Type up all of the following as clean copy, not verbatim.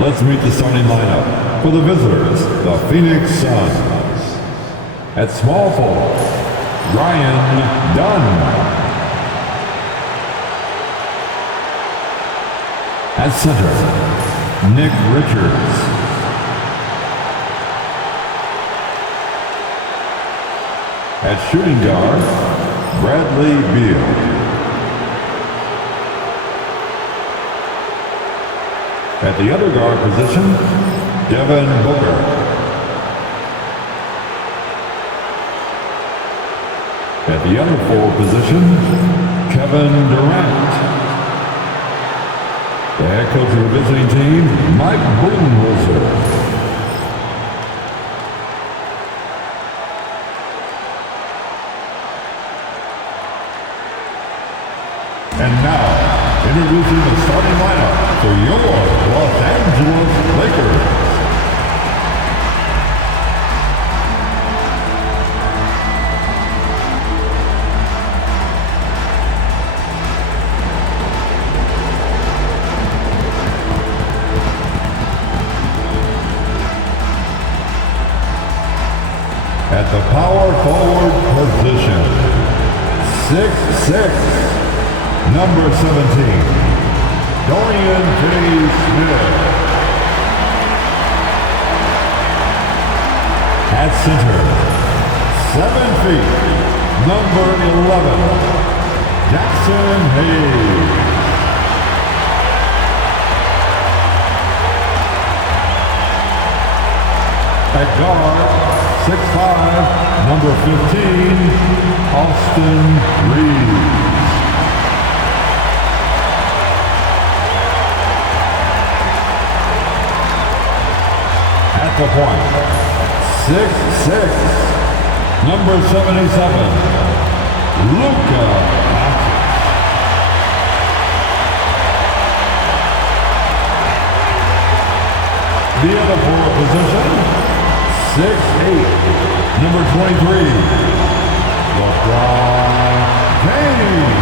Let's meet the starting lineup for the visitors, the Phoenix Suns. At small forward, Ryan Dunn. At center, Nick Richards. At shooting guard, Bradley Beal. At the other guard position, Devin Booker. At the other forward position, Kevin Durant. The head coach of the visiting team, Mike Budenholzer. And now, introducing the starting lineup for your Los Angeles Lakers. At the power forward position, 6'6", number 17, Dorian Finney-Smith. At center, 7 feet, number 11, Jackson Hayes. At guard, 6'5", number 15, Austin Reeves. At the point, 6'6", number 77, Luka Doncic. The other forward position, 6'8", number 23, LeBron James.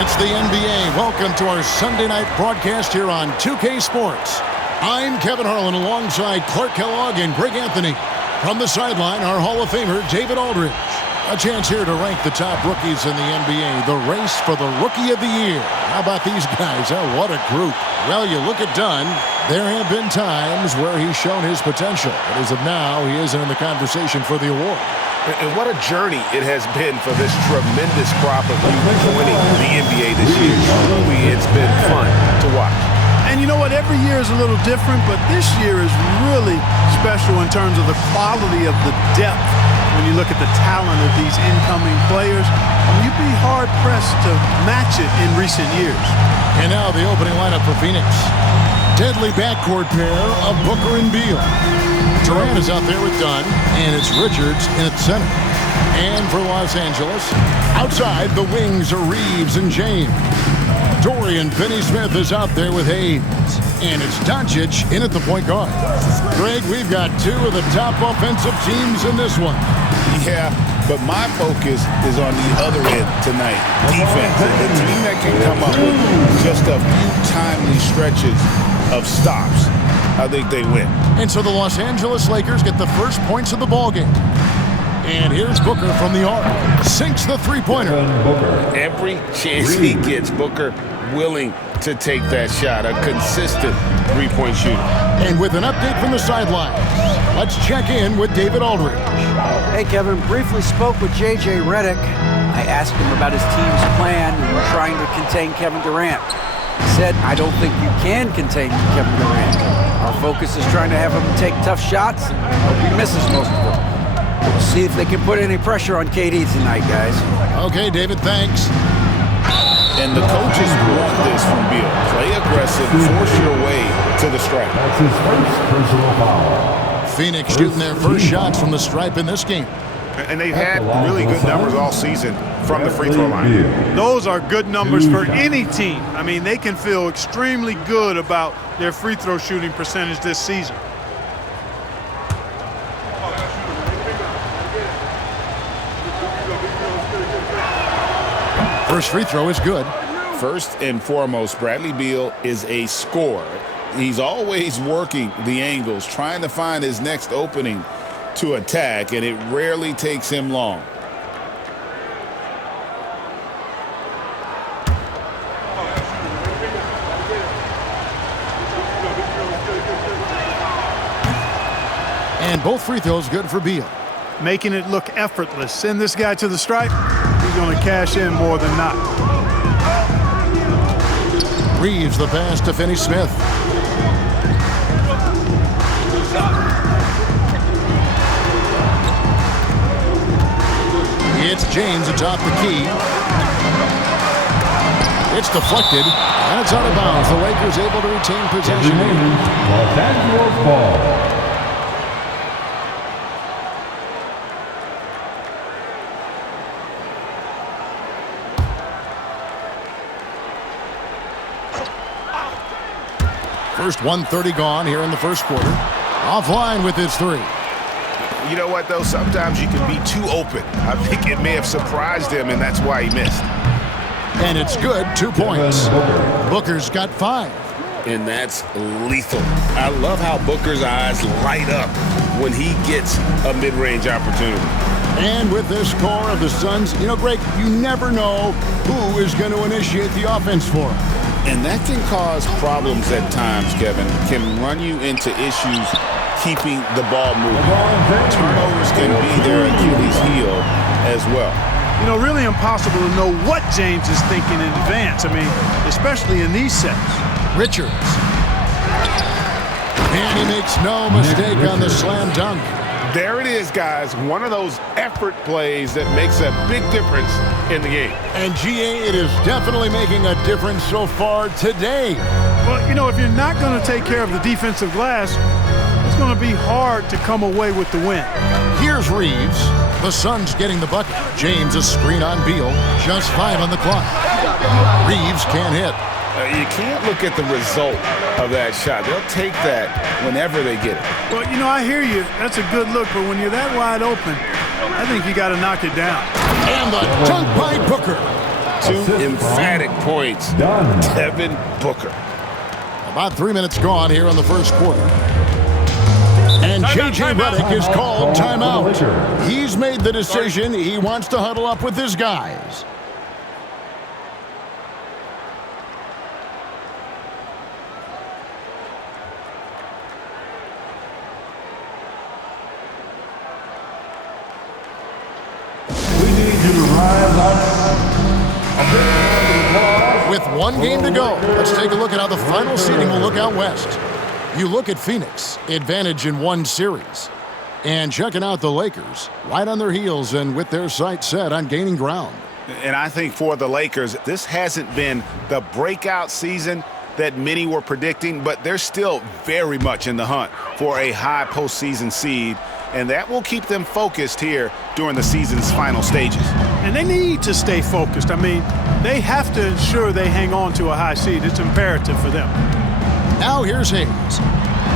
It's the NBA. Welcome to our Sunday night broadcast here on 2K Sports. I'm Kevin Harlan alongside Clark Kellogg and Greg Anthony. From the sideline, our Hall of Famer, David Aldridge. A chance here to rank the top rookies in the NBA. The race for the Rookie of the Year. How about these guys? Oh, what a group. Well, you look at Dunn. There have been times where he's shown his potential. But as of now, he isn't in the conversation for the award. And what a journey it has been for this tremendous crop of youth winning the NBA this year. Truly, it's been fun to watch. And you know what? Every year is a little different, but this year is really special in terms of the quality of the depth. When you look at the talent of these incoming players, you'd be hard-pressed to match it in recent years. And now the opening lineup for Phoenix. Deadly backcourt pair of Booker and Beal. Durant is out there with Dunn, and it's Richards in at center. And for Los Angeles, outside the wings are Reeves and James. Dorian Finney-Smith is out there with Hayes. And it's Doncic in at the point guard. Greg, we've got two of the top offensive teams in this one. Yeah, but my focus is on the other end tonight. Defense. The team that can come up with just a few timely stretches of stops, I think they win. And so the Los Angeles Lakers get the first points of the ballgame. And here's Booker from the arc. Sinks the three-pointer. Every chance he gets, Booker willing to take that shot. A consistent three-point shooter. And with an update from the sideline, let's check in with David Aldridge. Hey, Kevin. Briefly spoke with J.J. Redick. I asked him about his team's plan in trying to contain Kevin Durant. He said, I don't think you can contain Kevin Durant. Our focus is trying to have him take tough shots, and hope he misses most of them. We'll see if they can put any pressure on KD tonight, guys. Okay, David, thanks. And the coaches want this from Beal. Play aggressive, force your way to the stripe. That's his first personal foul. Phoenix shooting their first shots from the stripe in this game. And they've had really good numbers all season from the free throw line. Those are good numbers for any team. I mean, they can feel extremely good about their free throw shooting percentage this season. First free throw is good. First and foremost, Bradley Beal is a scorer. He's always working the angles, trying to find his next opening to attack, and it rarely takes him long. And both free throws good for Beal. Making it look effortless. Send this guy to the stripe. He's going to cash in more than not. Reeves the pass to Finney-Smith. It's James atop the key. It's deflected, and it's out of bounds. The Lakers able to retain possession. Los Angeles ball. First 1:30 gone here in the first quarter. Offline with his three. You know what, though? Sometimes you can be too open. I think it may have surprised him, and that's why he missed. And it's good, 2 points. Booker's got 5. And that's lethal. I love how Booker's eyes light up when he gets a mid-range opportunity. And with this core of the Suns, you know, Greg, you never know who is going to initiate the offense for him. And that can cause problems at times, Kevin. Can run you into issues keeping the ball moving. Turnovers can be their Achilles heel as well. You know, really impossible to know what James is thinking in advance. I mean, especially in these sets. Richards. And he makes no mistake on the slam dunk. There it is, guys. One of those effort plays that makes a big difference in the game. And GA, it is definitely making a difference so far today. Well, you know, if you're not going to take care of the defensive glass, it's going to be hard to come away with the win. Here's Reeves. The Suns getting the bucket. James a screen on Beal. Just 5 on the clock. Reeves can't hit. You can't look at the result of that shot. They'll take that whenever they get it. Well, you know, I hear you. That's a good look, but when you're that wide open, I think you got to knock it down. And the dunk by Booker. 2 emphatic points. Devin Booker. About 3 minutes gone here in the first quarter. And J.J. Redick is called timeout. He's made the decision. He wants to huddle up with his guys. With 1 game to go, let's take a look at how the final seeding will look out west. You look at Phoenix, advantage in 1 series. And checking out the Lakers, right on their heels and with their sights set on gaining ground. And I think for the Lakers, this hasn't been the breakout season that many were predicting, but they're still very much in the hunt for a high postseason seed, and that will keep them focused here during the season's final stages. And they need to stay focused. I mean, they have to ensure they hang on to a high seed. It's imperative for them. Now here's Hayes.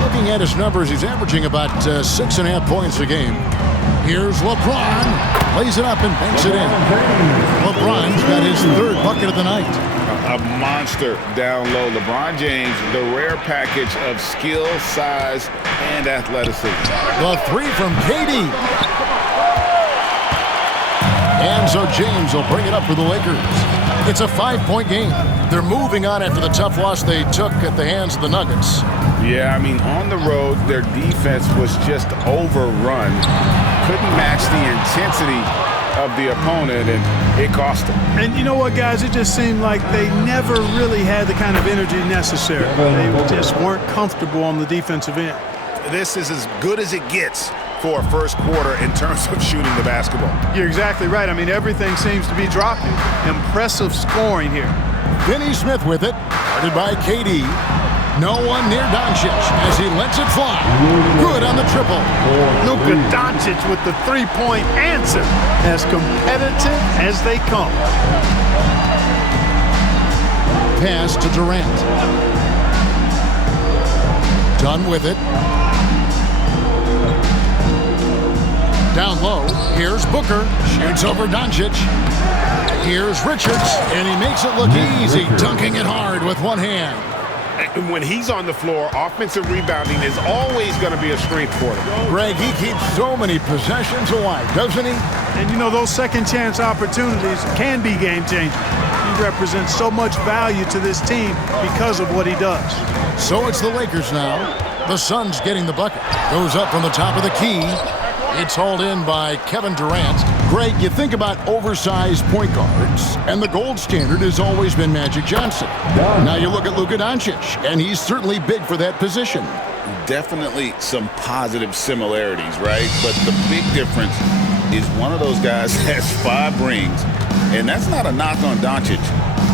Looking at his numbers, he's averaging about 6.5 points a game. Here's LeBron. Lays it up and banks it in. LeBron's got his 3rd bucket of the night. A monster down low. LeBron James, the rare package of skill, size, and athleticism. The 3 from KD. And so James will bring it up for the Lakers. It's a 5-point game. They're moving on after the tough loss they took at the hands of the Nuggets. Yeah, I mean, on the road, their defense was just overrun. Couldn't match the intensity of the opponent, and it cost them. And you know what, guys? It just seemed like they never really had the kind of energy necessary. They just weren't comfortable on the defensive end. This is as good as it gets for a first quarter in terms of shooting the basketball. You're exactly right. I mean, everything seems to be dropping. Impressive scoring here. Finney-Smith with it. Guarded by KD. No one near Doncic as he lets it fly. Good on the triple. Luka Doncic with the 3-point answer. As competitive as they come. Pass to Durant. Done with it. Down low, here's Booker. Shoots over Doncic. Here's Richards, and he makes it look easy, dunking it hard with one hand. And when he's on the floor, offensive rebounding is always going to be a strength for him. Greg, he keeps so many possessions alive, doesn't he? And, you know, those second chance opportunities can be game-changing. He represents so much value to this team because of what he does. So it's the Lakers now. The Suns getting the bucket. Goes up from the top of the key. It's hauled in by Kevin Durant. Greg, you think about oversized point guards, and the gold standard has always been Magic Johnson. Now you look at Luka Doncic, and he's certainly big for that position. Definitely some positive similarities, right? But the big difference is one of those guys has 5 rings, and that's not a knock on Doncic.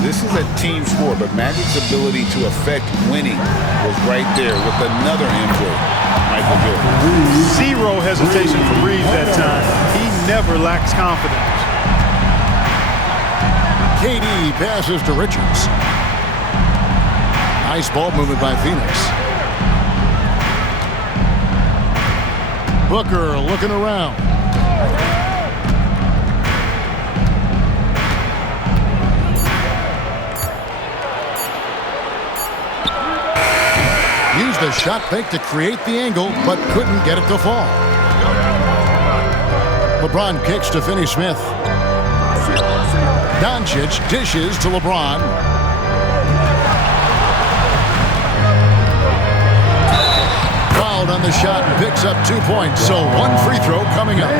This is a team sport, but Magic's ability to affect winning was right there with another MJ, Michael Jordan. Zero hesitation for Reeves that time. He never lacks confidence. KD passes to Richards. Nice ball movement by Phoenix. Booker looking around. Used the shot fake to create the angle, but couldn't get it to fall. LeBron kicks to Finney-Smith. Doncic dishes to LeBron. Fouled on the shot, picks up 2 points, so 1 free throw coming up.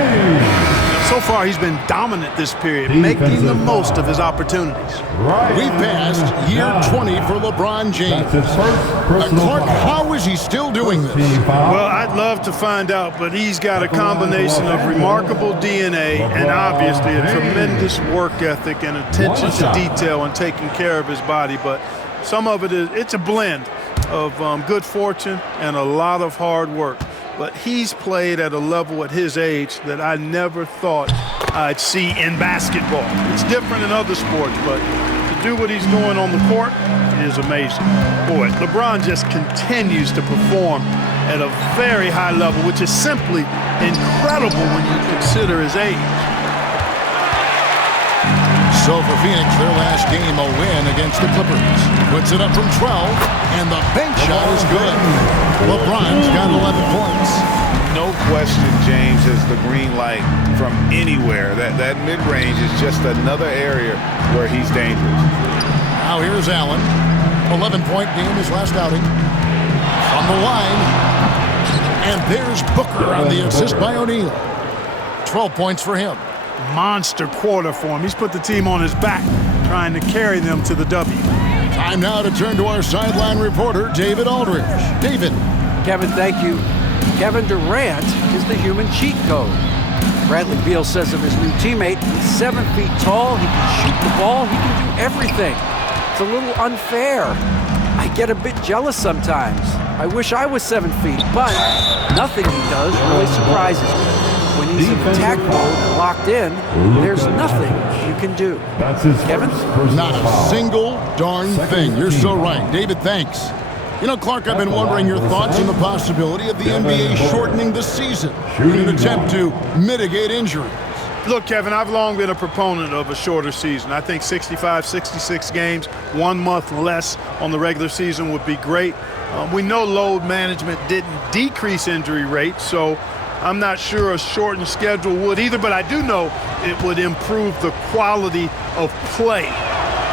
So far, he's been dominant this period, making the most of his opportunities. We passed year 20 for LeBron James. That's his first personal Clark, foul. how is he still doing this? Team foul. Well, I'd love to find out, but he's got a combination of remarkable DNA and obviously a tremendous work ethic and attention to detail and taking care of his body. But some of it's a blend of good fortune and a lot of hard work. But he's played at a level at his age that I never thought I'd see in basketball. It's different in other sports, but to do what he's doing on the court is amazing. Boy, LeBron just continues to perform at a very high level, which is simply incredible when you consider his age. So for Phoenix, their last game, a win against the Clippers. Puts it up from 12, and the bank shot is good. LeBron's got 11 points. No question, James has the green light from anywhere. That mid-range is just another area where he's dangerous. Now here's Allen. 11-point game his last outing. From the line. And there's Booker on the assist by O'Neal. 12 points for him. Monster quarter for him. He's put the team on his back, trying to carry them to the W. Time now to turn to our sideline reporter, David Aldridge. David. Kevin, thank you. Kevin Durant is the human cheat code. Bradley Beal says of his new teammate, he's 7 feet tall, he can shoot the ball, he can do everything. It's a little unfair. I get a bit jealous sometimes. I wish I was 7 feet, but nothing he does really surprises me. When he's in attack mode and locked in, there's nothing you can do. That's his Kevin? first personal Not a foul. single darn thing. You're so right. David, thanks. You know, Clark, I've been wondering your thoughts on the possibility of the NBA shortening the season in an attempt to mitigate injuries. Look, Kevin, I've long been a proponent of a shorter season. I think 65, 66 games, 1 month less on the regular season would be great. We know load management didn't decrease injury rates, so I'm not sure a shortened schedule would either, but I do know it would improve the quality of play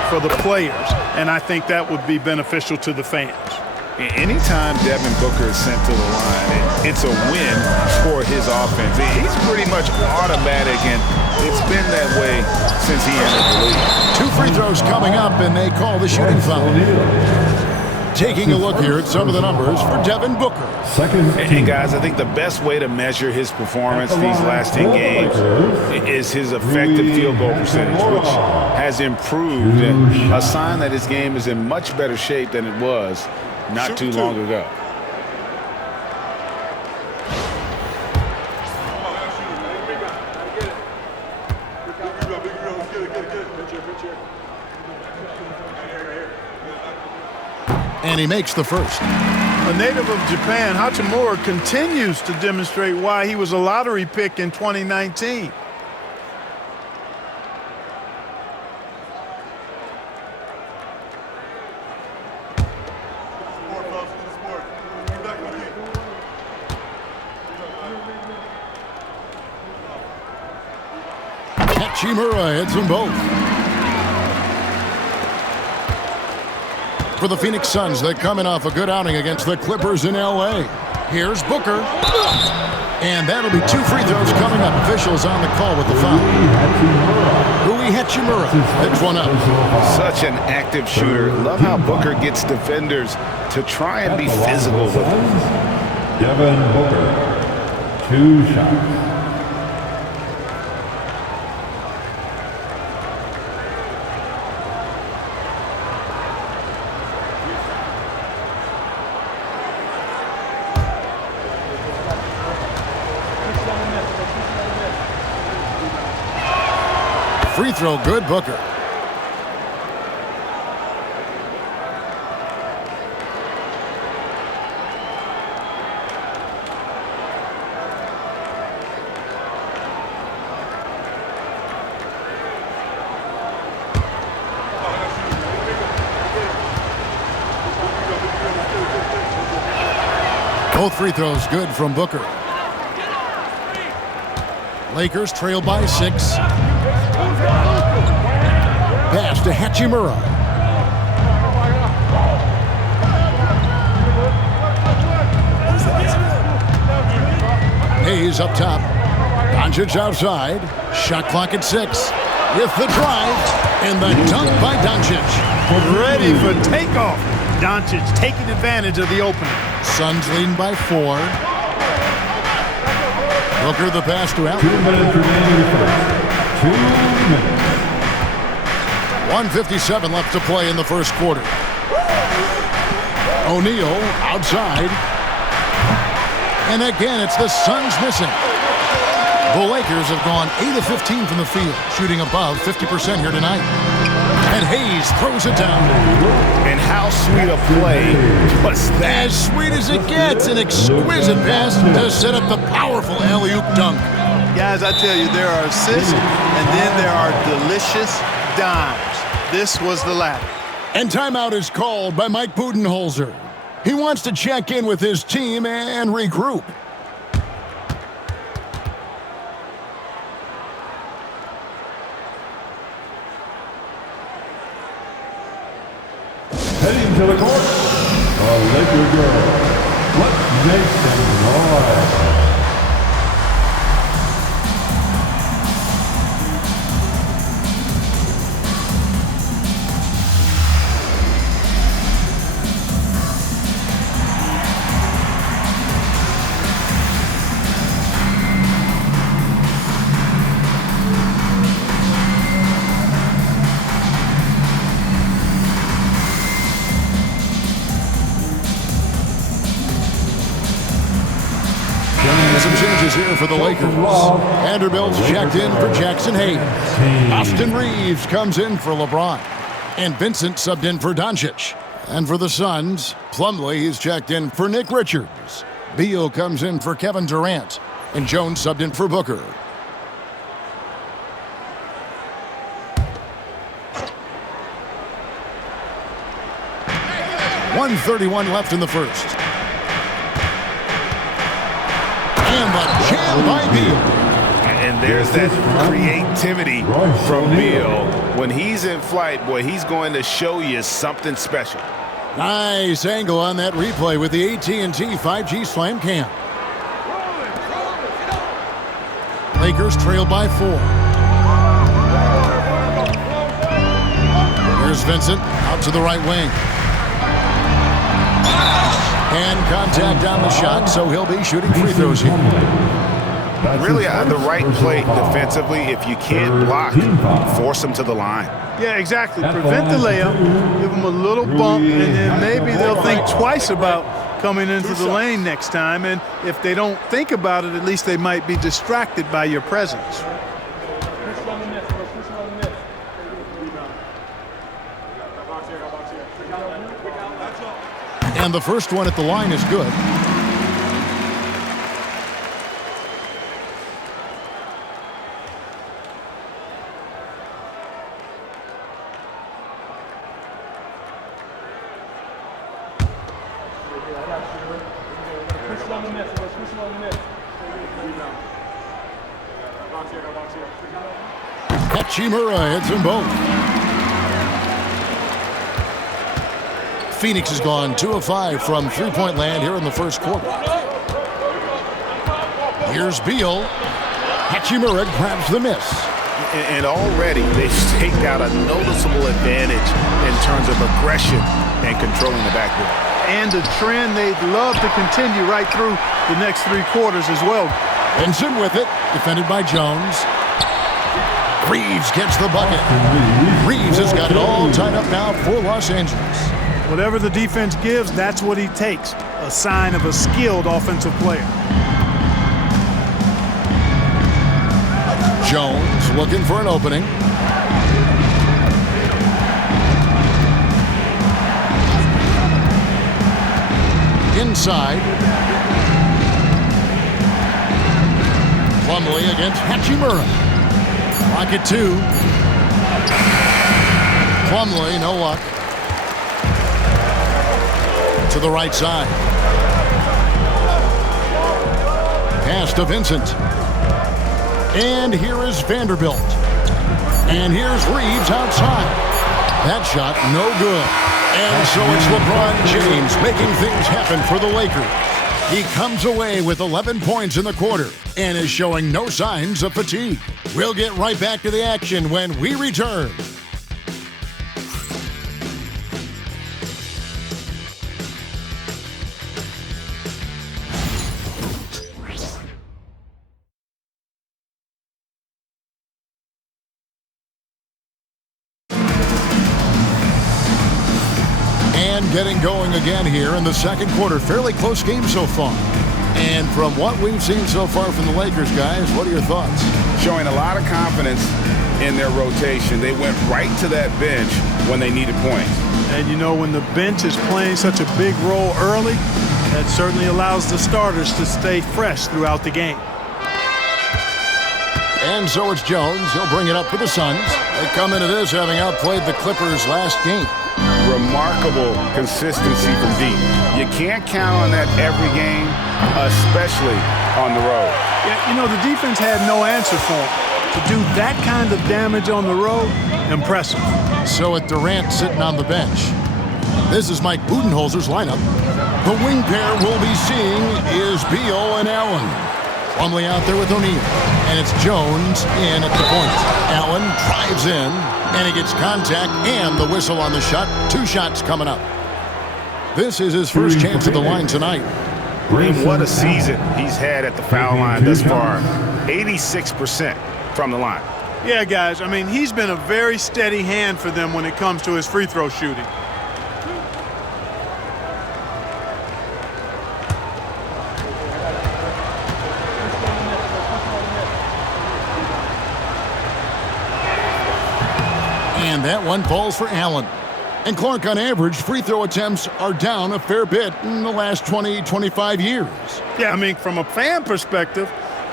for the players, and I think that would be beneficial to the fans. Anytime Devin Booker is sent to the line, it's a win for his offense. He's pretty much automatic, and it's been that way since he entered the league. 2 free throws coming up, and they call the shooting foul. Taking a look here at some of the numbers for Devin Booker. Second And team. guys, I think the best way to measure his performance these last 10 games is his effective field goal percentage, which has improved, and a sign that his game is in much better shape than it was not too long ago. And he makes the first. A native of Japan, Hachimura continues to demonstrate why he was a lottery pick in 2019. Hachimura hits them both. For the Phoenix Suns, they're coming off a good outing against the Clippers in L.A. Here's Booker. And that'll be 2 free throws coming up. Officials on the call with the foul. Rui Hachimura picks one up. Such an active shooter. Love how Booker gets defenders to try and be physical with him. Devin Booker, 2 shots. Free throw good, Booker. Both free throws good from Booker. Lakers trail by 6. Pass to Hachimura. Hayes up top. Doncic outside. Shot clock at 6. With the drive and the dunk by Doncic. Ready for takeoff. Doncic taking advantage of the opening. Suns leading by 4. Booker the pass to Allen. 2 minutes remaining in the first. 2 minutes. 1:57 left to play in the first quarter. O'Neal outside. And again, it's the Suns missing. The Lakers have gone 8 of 15 from the field, shooting above 50% here tonight. And Hayes throws it down. And how sweet a play was that? As sweet as it gets, an exquisite pass to set up the powerful alley-oop dunk. Guys, I tell you, there are assists, and then there are delicious dimes. This was the latter. And timeout is called by Mike Budenholzer. He wants to check in with his team and regroup. Heading to the court, the Laker girls. Let's make some noise. Some changes here for the Lakers. Vanderbilt's checked in for Jackson Hayes. Austin Reeves comes in for LeBron. And Vincent subbed in for Doncic. And for the Suns, Plumlee is checked in for Nick Richards. Beal comes in for Kevin Durant. And Jones subbed in for Booker. .131 left in the first. And the jam by Beal. And there's that creativity from Beal. When he's in flight, boy, he's going to show you something special. Nice angle on that replay with the AT&T 5G Slam Cam. Lakers trail by 4. Here's Vincent out to the right wing. And contact on the shot, so he'll be shooting free throws here. Really the right play defensively. If you can't block, force them to the line. Yeah, exactly. Prevent the layup, give them a little bump, and then maybe they'll think twice about coming into the lane next time. And if they don't think about it, at least they might be distracted by your presence. And the first one at the line is good. Hachimura hits them both. Phoenix has gone 2 of 5 from three-point land here in the first quarter. Here's Beal. Hachimura grabs the miss. And already they've staked out a noticeable advantage in terms of aggression and controlling the backcourt. And a trend they'd love to continue right through the next 3 quarters as well. Benson with it, defended by Jones. Reeves gets the bucket. Reeves has got it all tied up now for Los Angeles. Whatever the defense gives, that's what he takes. A sign of a skilled offensive player. Jones looking for an opening. Inside. Plumlee against Hachimura. Pocket 2. Plumlee, no luck. To the right side. Pass to Vincent. And here is Vanderbilt. And here's Reeves outside. That shot, no good. And so it's LeBron James making things happen for the Lakers. He comes away with 11 points in the quarter and is showing no signs of fatigue. We'll get right back to the action when we return. Getting going again here in the second quarter. Fairly close game so far. And from what we've seen so far from the Lakers, guys, what are your thoughts? Showing a lot of confidence in their rotation. They went right to that bench when they needed points. And you know, when the bench is playing such a big role early, that certainly allows the starters to stay fresh throughout the game. And so it's Jones. He'll bring it up for the Suns. They come into this having outplayed the Clippers last game. Remarkable consistency from deep. You can't count on that every game, especially on the road. Yeah, you know, the defense had no answer for him. To do that kind of damage on the road, impressive. So with Durant sitting on the bench, this is Mike Budenholzer's lineup. The wing pair we'll be seeing is Beal and Allen. Plumlee out there with O'Neal. And it's Jones in at the point. Allen drives in, and he gets contact and the whistle on the shot. 2 shots coming up. This is his first chance at the line tonight. And what a season he's had at the foul line thus far. 86% from the line. Yeah, guys, I mean, he's been a very steady hand for them when it comes to his free throw shooting. And that one falls for Allen. And Clark, on average, free throw attempts are down a fair bit in the last 20, 25 years. Yeah, I mean, from a fan perspective,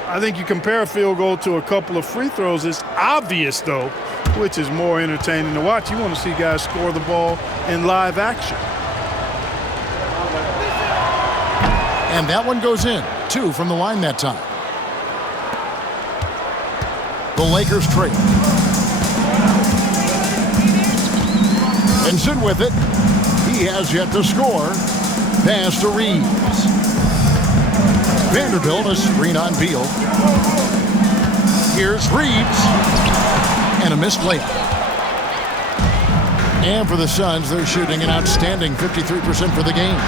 I think you compare a field goal to a couple of free throws. It's obvious, though, which is more entertaining to watch. You want to see guys score the ball in live action. And that one goes in. 2 from the line that time. The Lakers trail. Benson with it. He has yet to score. Pass to Reeves. Vanderbilt, a screen on Beal. Here's Reeves. And a missed layup. And for the Suns, they're shooting an outstanding 53% for the game.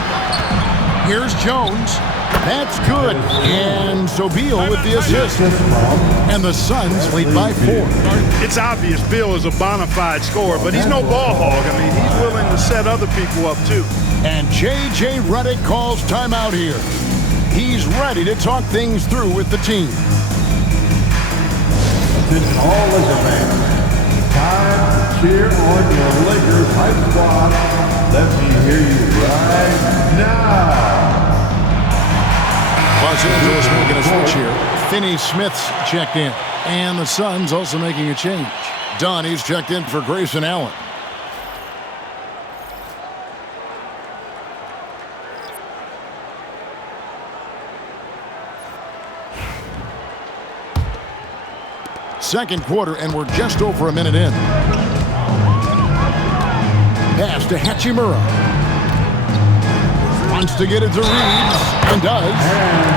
Here's Jones. That's good. And so Beal with the assist. And the Suns lead by 4. It's obvious Beal is a bona fide scorer, but he's no ball hog. I mean, he's willing to set other people up, too. And J.J. Redick calls timeout here. He's ready to talk things through with the team. Attention all Laker fans. Time to cheer on your Lakers hype squad. Let me hear you right now. Los Angeles making a switch here. Finney Smith's checked in. And the Suns also making a change. Donnie's checked in for Grayson Allen. second quarter, and we're just over a minute in. Pass to Hachimura. Wants to get it to Reeves, and does.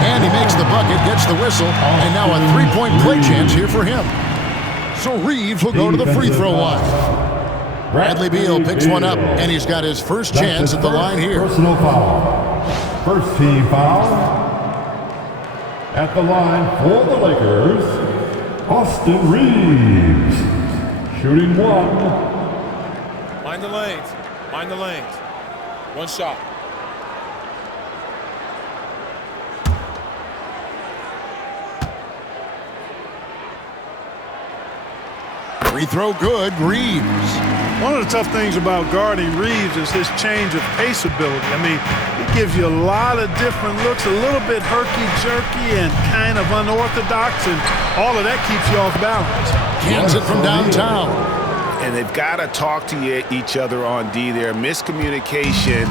And he makes the bucket, gets the whistle, and now a three-point play chance here for him. So Reeves will go to the free throw line. Bradley Beal picks one up, and he's got his first chance at the line here. Personal foul. First team foul. At the line for the Lakers, Austin Reeves. Shooting one. Mind the lanes. Mind the lanes. One shot. Free throw good, Reeves. One of the tough things about guarding Reeves is his change of pace ability. I mean, he gives you a lot of different looks, a little bit herky-jerky and kind of unorthodox, and all of that keeps you off balance. Cans it from downtown. And they've got to talk to each other on D there. Miscommunication,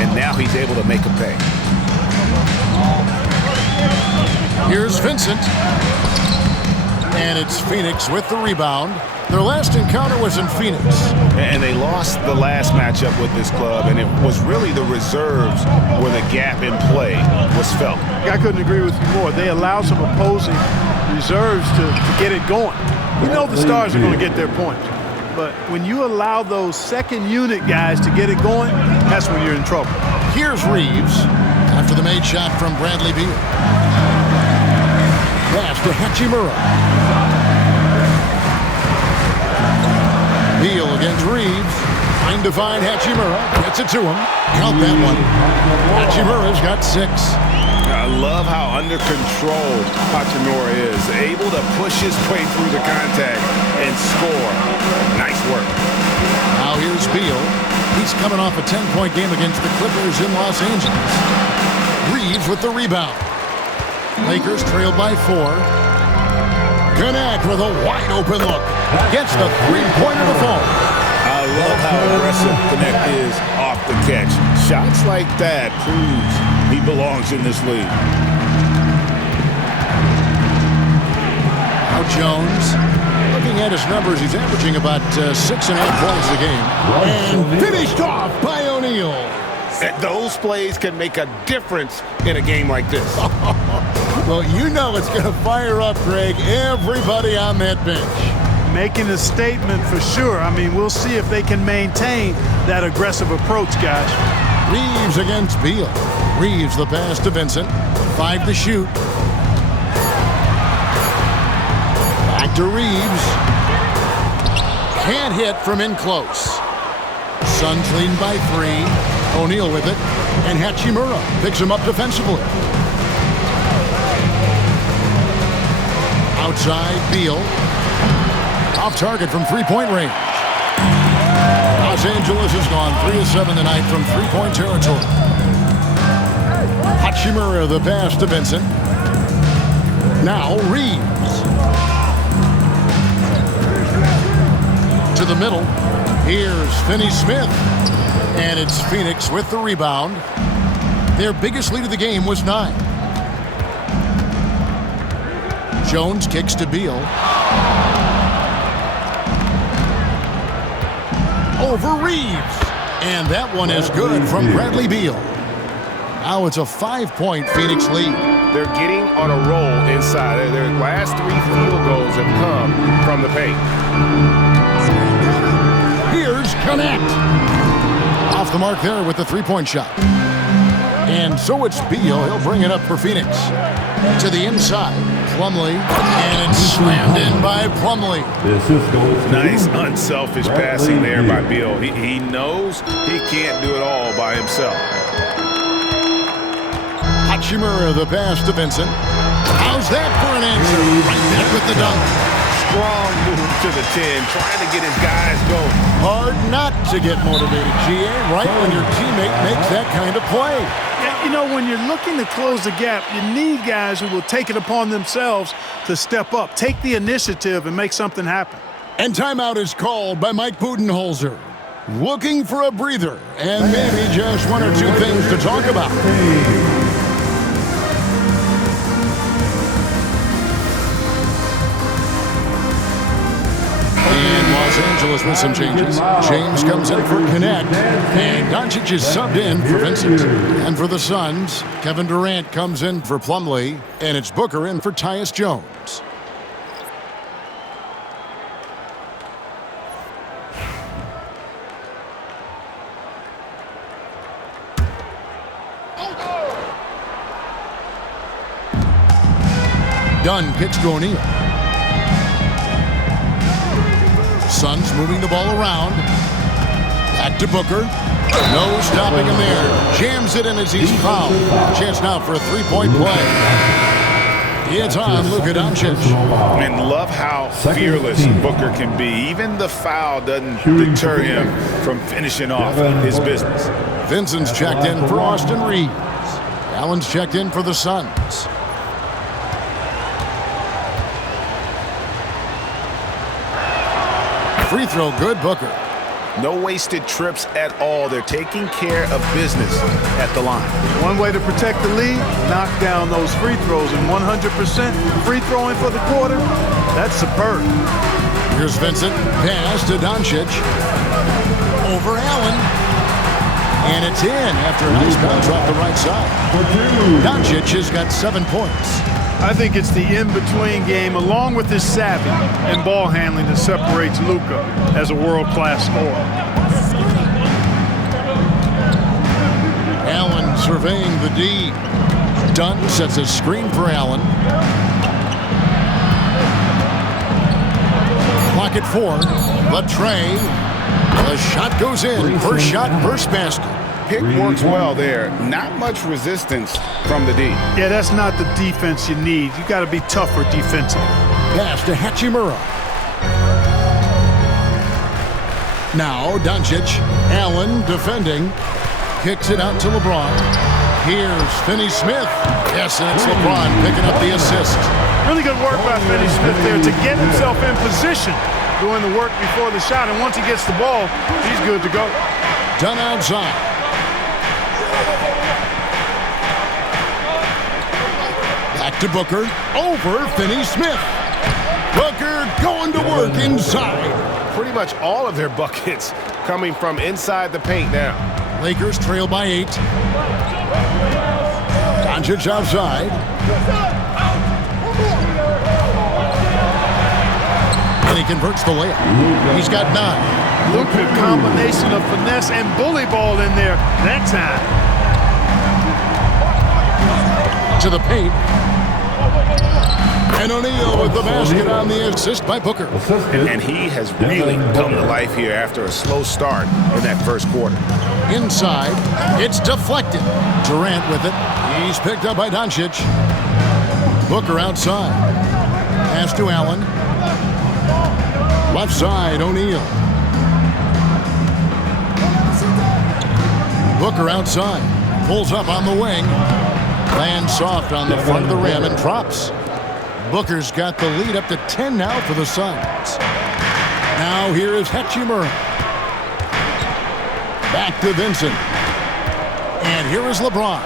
and now he's able to make a pay. Here's Vincent. And it's Phoenix with the rebound. Their last encounter was in Phoenix. And they lost the last matchup with this club, and it was really the reserves where the gap in play was felt. I couldn't agree with you more. They allow some opposing reserves to get it going. You know the stars are going to get their points. But when you allow those second unit guys to get it going, that's when you're in trouble. Here's Reeves after the made shot from Bradley Beal. Pass to Hachimura. Beal against Reeves. Trying to find Hachimura. Gets it to him. Count that one. Hachimura's got 6. I love how under control Hachimura is. Able to push his way through the contact and score. Nice work. Now here's Beal. He's coming off a 10-point game against the Clippers in Los Angeles. Reeves with the rebound. Lakers trailed by 4. Connect with a wide open look. Gets the three-pointer to fall. I love how aggressive Connect is off the catch. Shots like that proves he belongs in this league. Now Jones. Looking at his numbers, he's averaging about 6.5 points a game. And finished off by O'Neal. Those plays can make a difference in a game like this. Well, you know it's going to fire up, Greg, everybody on that bench. Making a statement for sure. I mean, we'll see if they can maintain that aggressive approach, guys. Reeves against Beal. Reeves the pass to Vincent. 5 to shoot. Back to Reeves. Can't hit from in close. Suns leading by 3. O'Neal with it. And Hachimura picks him up defensively. Outside, Beal. Off target from three-point range. Los Angeles has gone 3 of 7 tonight from three-point territory. Hachimura the pass to Vincent. Now Reeves. To the middle. Here's Finney-Smith. And it's Phoenix with the rebound. Their biggest lead of the game was 9. Jones kicks to Beal. Over Reeves. And that one is good from Bradley Beal. Now it's a 5-point Phoenix lead. They're getting on a roll inside. Their last 3 field goals have come from the paint. Here's Connect. Off the mark there with the three-point shot. And so it's Beal. He'll bring it up for Phoenix. To the inside. Plumlee. And it's slammed in by Plumlee. Nice, unselfish passing there by Beal. He knows he can't do it all by himself. Hachimura the pass to Vincent. How's that for an answer? Right back with the dunk. Strong move to the 10, trying to get his guys going. Hard not to get motivated, GA, right when your teammate makes that kind of play. Yeah, you know, when you're looking to close the gap, you need guys who will take it upon themselves to step up, take the initiative, and make something happen. And timeout is called by Mike Budenholzer. Looking for a breather and maybe just 1 or 2 things to talk about. Los Angeles with some changes. James comes in for Connect, and Doncic is subbed in for Vincent. And for the Suns, Kevin Durant comes in for Plumlee, and it's Booker in for Tyus Jones. Dunn kicks to O'Neal. Suns moving the ball around. Back to Booker. No stopping him there. Jams it in as he's fouled. Chance now for a three-point play. It's on Luka Doncic. And love how fearless Booker can be. Even the foul doesn't deter him from finishing off his business. Vincent's checked in for Austin Reeves. Allen's checked in for the Suns. Free throw good, Booker. No wasted trips at all. They're taking care of business at the line. One way to protect the lead, knock down those free throws, and 100% free throwing for the quarter, that's superb. Here's Vincent, pass to Doncic. Over Allen. And it's in after a nice bounce off the right side. Doncic has got 7 points. I think it's the in-between game, along with his savvy and ball handling, that separates Luka as a world-class scorer. Allen surveying the D. Dunn sets a screen for Allen. Clock at 4. Latrey. The shot goes in. First shot, first basket. Pick works well there. Not much resistance from the D. Yeah, that's not the defense you need. You got to be tougher defensively. Pass to Hachimura. Now Doncic. Allen defending. Kicks it out to LeBron. Here's Finney-Smith. Yes, and it's LeBron picking up the assist. Really good work by Finney-Smith there to get himself in position, doing the work before the shot. And once he gets the ball, he's good to go. Done outside. Back to Booker. Over Finney-Smith. Booker going to work inside. Pretty much all of their buckets coming from inside the paint now. Lakers trail by 8. Doncic outside. And he converts the layup. He's got 9. Luka, combination of finesse and bully ball in there that time. To the paint. And O'Neal with the basket on the assist by Booker. And he has really come to life here after a slow start in that first quarter. Inside, it's deflected. Durant with it. He's picked up by Doncic. Booker outside. Pass to Allen. Left side, O'Neal. Booker outside. Pulls up on the wing. Lands soft on the front of the rim and drops. Booker's got the lead up to 10 now for the Suns. Now here is Hachimura. Back to Vincent. And here is LeBron.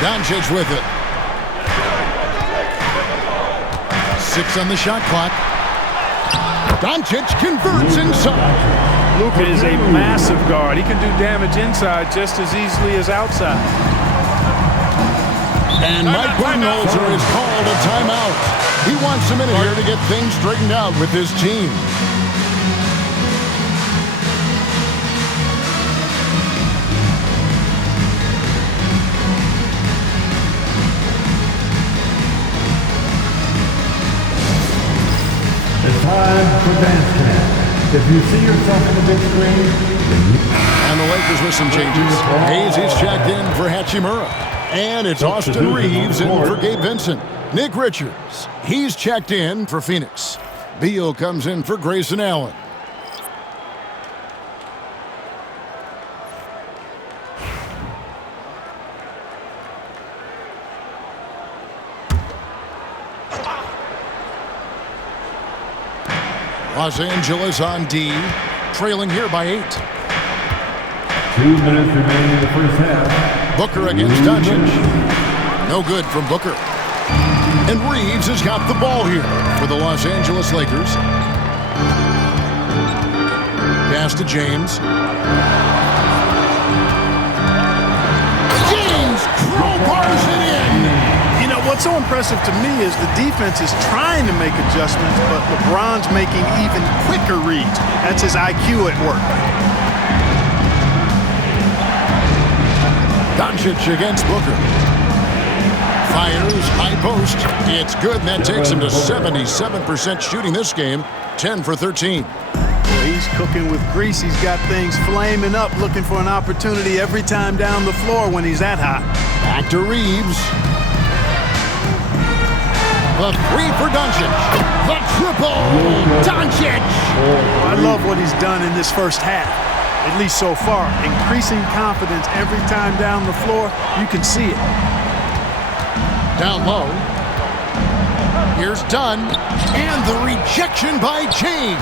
Doncic with it. 6 on the shot clock. Doncic converts inside. Luka is a massive guard. He can do damage inside just as easily as outside. And Mike Budenholzer has called a timeout. He wants a minute here to get things straightened out with his team. It's time for dance camp. If you see yourself on the big screen, And the Lakers with some changes. Hayes is checked in for Hachimura. And it's Austin Reeves in for Gabe Vincent. Nick Richards, he's checked in for Phoenix. Beal comes in for Grayson Allen. Los Angeles on D, trailing here by 8. 2 minutes remaining in the first half. Booker against Doncic. No good from Booker. And Reeves has got the ball here for the Los Angeles Lakers. pass to James. James crowbars it in. You know, what's so impressive to me is the defense is trying to make adjustments, but LeBron's making even quicker reads. That's his IQ at work. Doncic against Booker. Fires, high post. It's good, and that takes him to 77% shooting this game. 10 for 13. He's cooking with grease. He's got things flaming up, looking for an opportunity every time down the floor when he's that hot. Back to Reeves. The three for Doncic. The triple. Doncic. I love what he's done in this first half, at least so far. Increasing confidence every time down the floor. You can see it. Down low. Here's Dunn. And the rejection by James.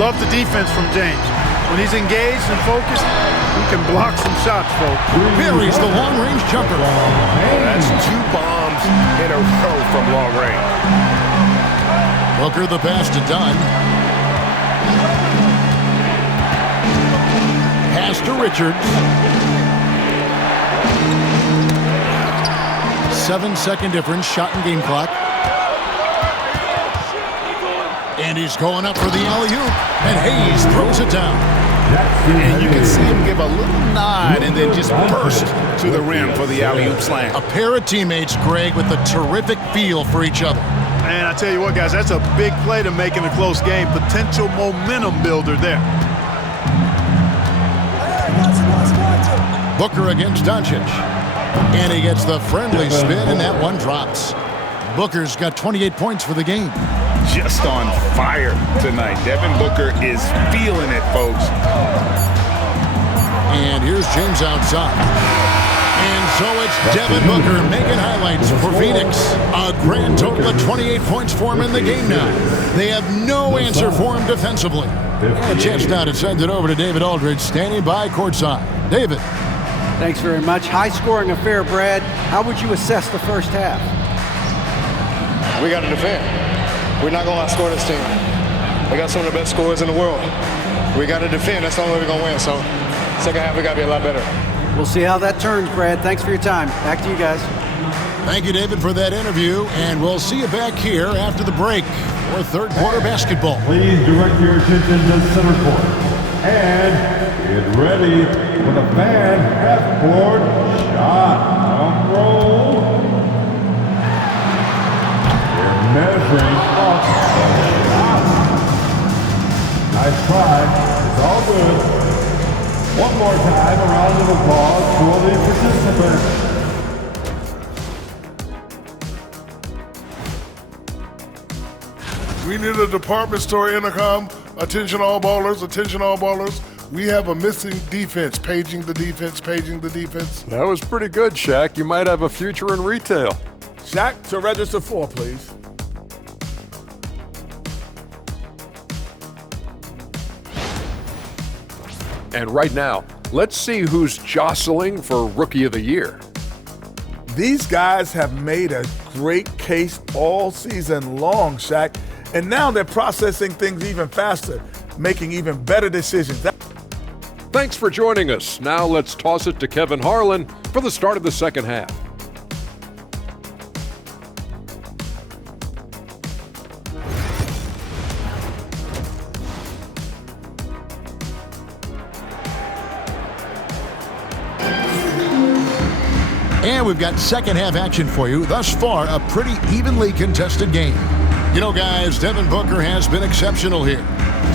Love the defense from James. When he's engaged and focused, he can block some shots, folks. Buries the long-range jumper. That's 2 bombs in a row from long range. Booker the pass to Dunn. Pass to Richards. 7-second difference, shot and game clock. And he's going up for the alley-oop, and Hayes throws it down. And you can see him give a little nod and then just burst to the rim for the alley-oop slam. A pair of teammates, Greg, with a terrific feel for each other. And I tell you what, guys, that's a big play to make in a close game. Potential momentum builder there. Booker against Doncic. And he gets the friendly spin, and that one drops. Booker's got 28 points for the game. Just on fire tonight. Devin Booker is feeling it, folks. And here's James outside. And so it's Devin Booker making highlights for Phoenix. A grand total of 28 points for him in the game now. They have no answer for him defensively. And a chance now to send it over to David Aldridge, standing by courtside. David. Thanks very much. High-scoring affair, Brad. How would you assess the first half? We got to defend. We're not going to outscore this team. We got some of the best scorers in the world. We got to defend. That's the only way we're going to win. So, second half, we got to be a lot better. We'll see how that turns, Brad. Thanks for your time. Back to you guys. Thank you, David, for that interview. And we'll see you back here after the break for third quarter basketball. Please direct your attention to center court. And get ready for the Van half-court shot. Drum roll. They're measuring up the shot. Nice try. It's all good. One more time, a round of applause for the participants. We need a department store intercom. Attention all ballers, attention all ballers. We have a missing defense. Paging the defense, paging the defense. That was pretty good, Shaq. You might have a future in retail. Shaq, to register 4, please. And right now, let's see who's jostling for Rookie of the Year. These guys have made a great case all season long, Shaq. And now they're processing things even faster, making even better decisions. Thanks for joining us. Now let's toss it to Kevin Harlan for the start of the second half. And we've got second half action for you. Thus far, a pretty evenly contested game. You know, guys, Devin Booker has been exceptional here.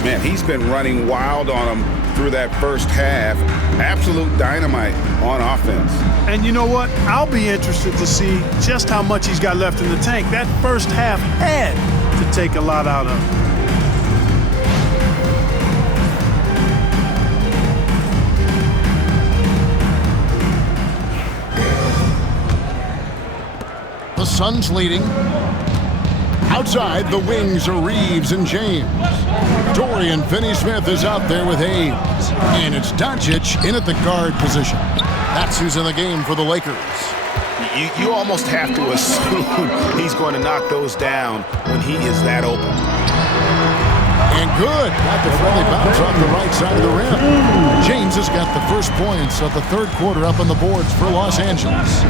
Man, he's been running wild on him through that first half. Absolute dynamite on offense. And you know what? I'll be interested to see just how much he's got left in the tank. That first half had to take a lot out of him. The Suns leading. Outside, the wings are Reeves and James. Dorian Finney-Smith is out there with Hayes. And it's Doncic in at the guard position. That's who's in the game for the Lakers. You almost have to assume he's going to knock those down when he is that open. And good. Got the friendly bounce off the right side of the rim. James has got the first points of the third quarter up on the boards for Los Angeles.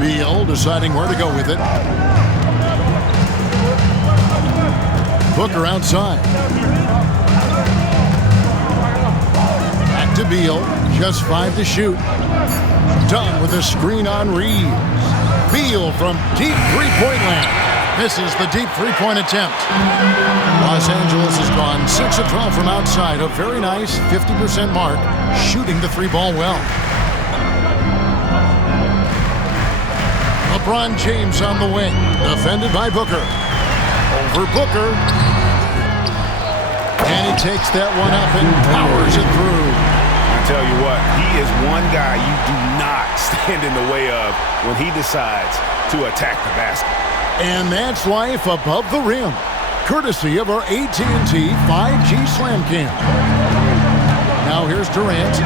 Beal deciding where to go with it. Booker outside. Back to Beal. Just 5 to shoot. Dunn with a screen on Reeves. Beal from deep three-point land. Misses the deep three-point attempt. Los Angeles has gone 6 of 12 from outside. A very nice 50% mark. Shooting the three ball well. LeBron James on the wing. Defended by Booker. Over Booker. And he takes that one up and powers it through. I tell you what, he is one guy you do not stand in the way of when he decides to attack the basket. And that's life above the rim. Courtesy of our AT&T 5G Slam Cam. Now here's Durant.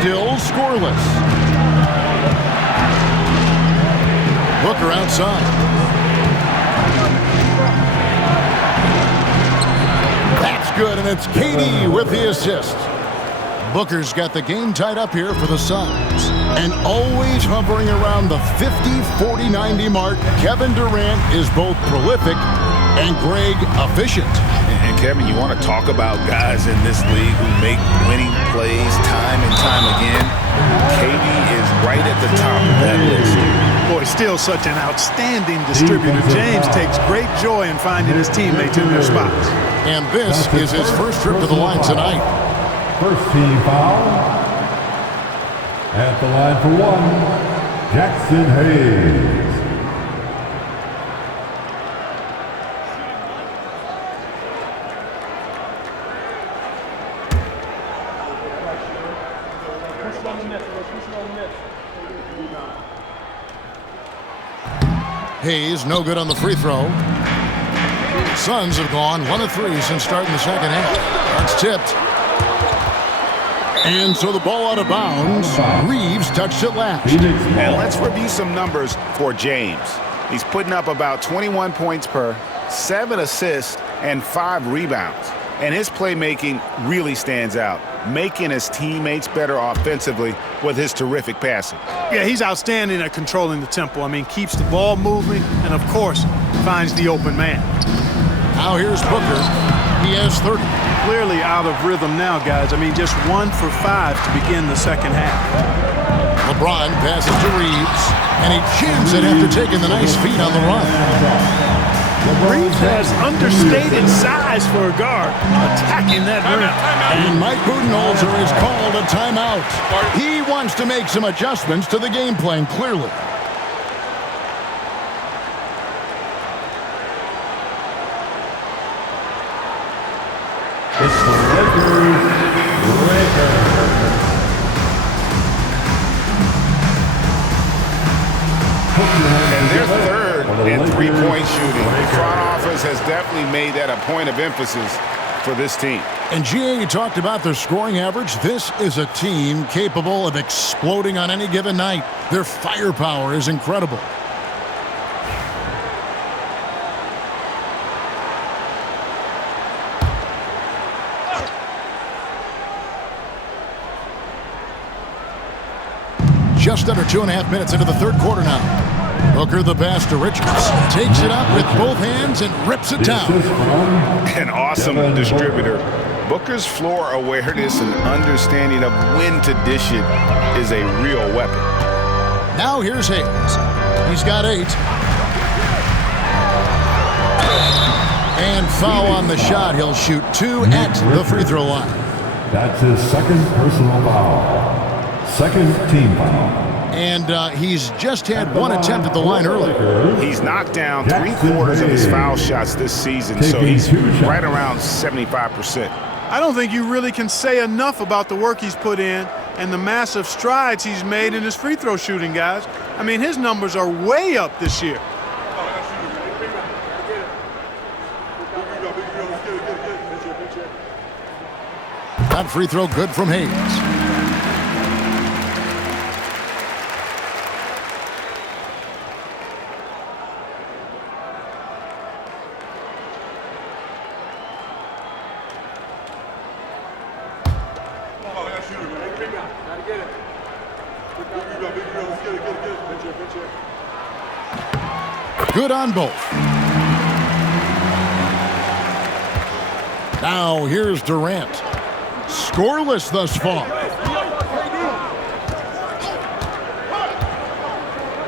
Still scoreless. Booker outside. That's good, and it's KD with the assist. Booker's got the game tied up here for the Suns. And always hovering around the 50-40-90 mark, Kevin Durant is both prolific and Greg efficient. And Kevin, you want to talk about guys in this league who make winning plays time and time again? KD is right at the top of that list. Boy, still such an outstanding distributor. James takes great joy in finding his teammates in their spots. And this is his first trip to the line tonight. First team foul. At the line for one, Jackson Hayes. Hayes no good on the free throw. Suns have gone 1 of 3 since starting the second half. That's tipped. And so the ball out of bounds. Reeves touched it last. And let's review some numbers for James. He's putting up about 21 points per, 7 assists, and 5 rebounds. And his playmaking really stands out, making his teammates better offensively with his terrific passing. Yeah, he's outstanding at controlling the tempo. I mean, keeps the ball moving and, of course, finds the open man. Now here's Booker. He has 30. Clearly out of rhythm now, guys. I mean, just 1 for 5 to begin the second half. LeBron passes to Reeves, and he jams it after taking the nice feed on the run. Reeves has understated size for a guard, attacking that rim. And Mike Budenholzer has called a timeout. He wants to make some adjustments to the game plan, clearly. It's the Lakers. And they're third in three-point shooting. The front office has definitely made that a point of emphasis for this team. And GA talked about their scoring average. This is a team capable of exploding on any given night. Their firepower is incredible. Just under 2.5 minutes into the third quarter now. Booker the pass to Richards. Takes it up with both hands and rips it down. An awesome distributor. Booker's floor awareness and understanding of when to dish it is a real weapon. Now here's Hayes. He's got 8. And foul on the shot. He'll shoot 2 at the free throw line. That's his second personal foul. Second team foul. And he's just had 1 attempt at the line earlier. He's knocked down 3/4 of his foul shots this season, so he's right around 75%. I don't think you really can say enough about the work he's put in and the massive strides he's made in his free throw shooting, guys. I mean, his numbers are way up this year. That free throw good from Hayes. Good on both. Now here's Durant. Scoreless thus far.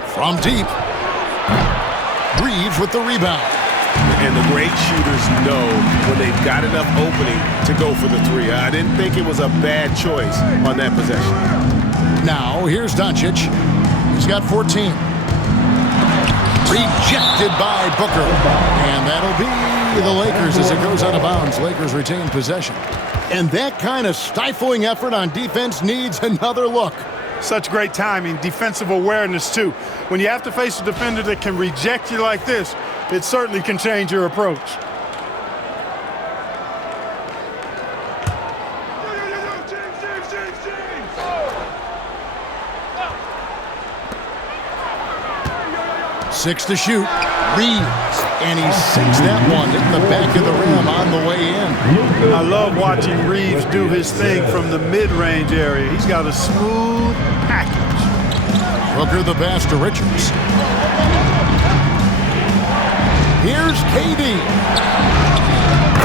From deep. Reeves with the rebound. And the great shooters know when they've got enough opening to go for the three. I didn't think it was a bad choice on that possession. Now here's Doncic. He's got 14. Rejected by Booker. And that'll be the Lakers as it goes out of bounds. Lakers retain possession. And that kind of stifling effort on defense needs another look. Such great timing, defensive awareness too. When you have to face a defender that can reject you like this, it certainly can change your approach. Six to shoot. Reeves. And he sinks that one in the back of the rim on the way in. I love watching Reeves do his thing from the mid-range area. He's got a smooth package. Booker the pass to Richards. Here's KD.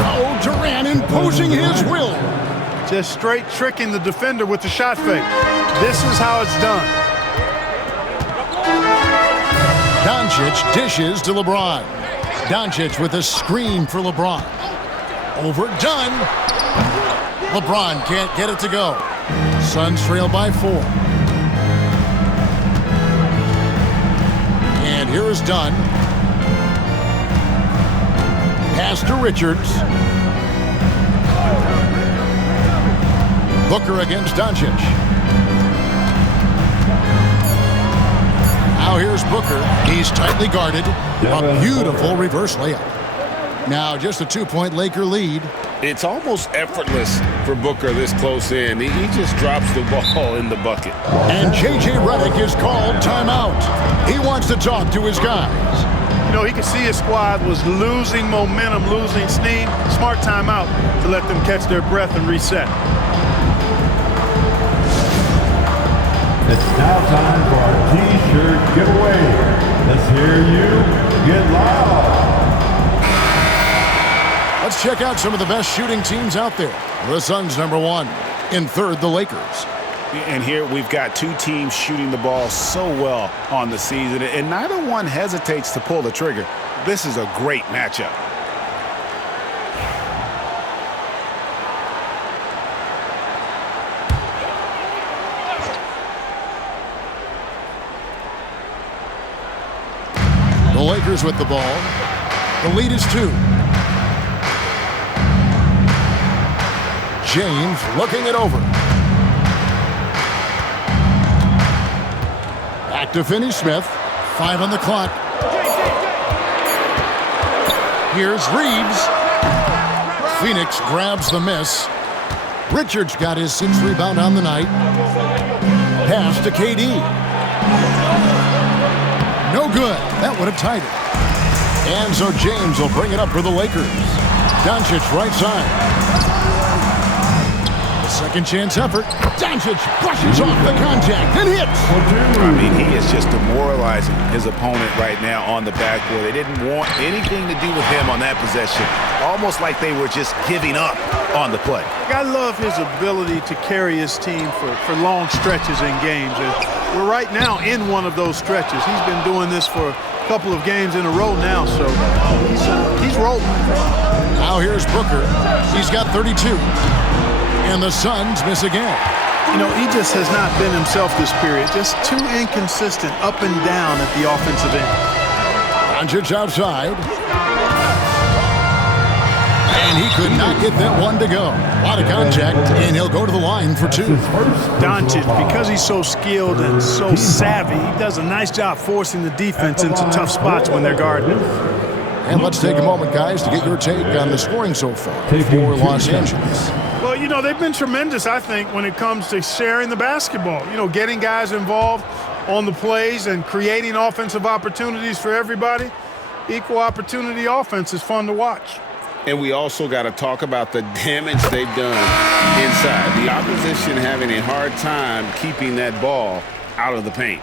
Oh, Durant imposing his will. Just straight tricking the defender with the shot fake. This is how it's done. Doncic dishes to LeBron. Doncic with a screen for LeBron. Overdone. LeBron can't get it to go. Suns trail by 4. And here is Dunn. Pass to Richards. Booker against Doncic. Now here's Booker. He's tightly guarded. A beautiful reverse layup. Now just a 2-point Laker lead. It's almost effortless for Booker this close in. He just drops the ball in the bucket. And J.J. Redick is called timeout. He wants to talk to his guys. You know, he could see his squad was losing momentum, losing steam. Smart timeout to let them catch their breath and reset. It's now time for our T-shirt giveaway. Let's hear you get loud. Let's check out some of the best shooting teams out there. The Suns #1. In third, the Lakers. And here we've got two teams shooting the ball so well on the season, and neither one hesitates to pull the trigger. This is a great matchup. The Lakers with the ball. The lead is 2. James looking it over. Back to Finney-Smith. 5 on the clock. Here's Reeves. Phoenix grabs the miss. Richards got his 6th rebound on the night. Pass to KD. No good. That would have tied it. And so James will bring it up for the Lakers. Doncic right side. Second chance effort. Doncic brushes off the contact and hits. I mean, he is just demoralizing his opponent right now on the backboard. They didn't want anything to do with him on that possession. Almost like they were just giving up on the play. I love his ability to carry his team for long stretches in games. And we're right now in one of those stretches. He's been doing this for a couple of games in a row now, so he's rolling. Now here's Booker. He's got 32. And the Suns miss again. You know, he just has not been himself this period. Just too inconsistent up and down at the offensive end. Doncic outside. And he could not get that one to go. A lot of contact, and he'll go to the line for 2. Doncic, because he's so skilled and so savvy, he does a nice job forcing the defense into tough spots when they're guarding him. And let's take a moment, guys, to get your take on the scoring so far for Los Angeles. Well, you know, they've been tremendous, I think, when it comes to sharing the basketball. You know, getting guys involved on the plays and creating offensive opportunities for everybody. Equal opportunity offense is fun to watch. And we also got to talk about the damage they've done inside. The opposition having a hard time keeping that ball out of the paint.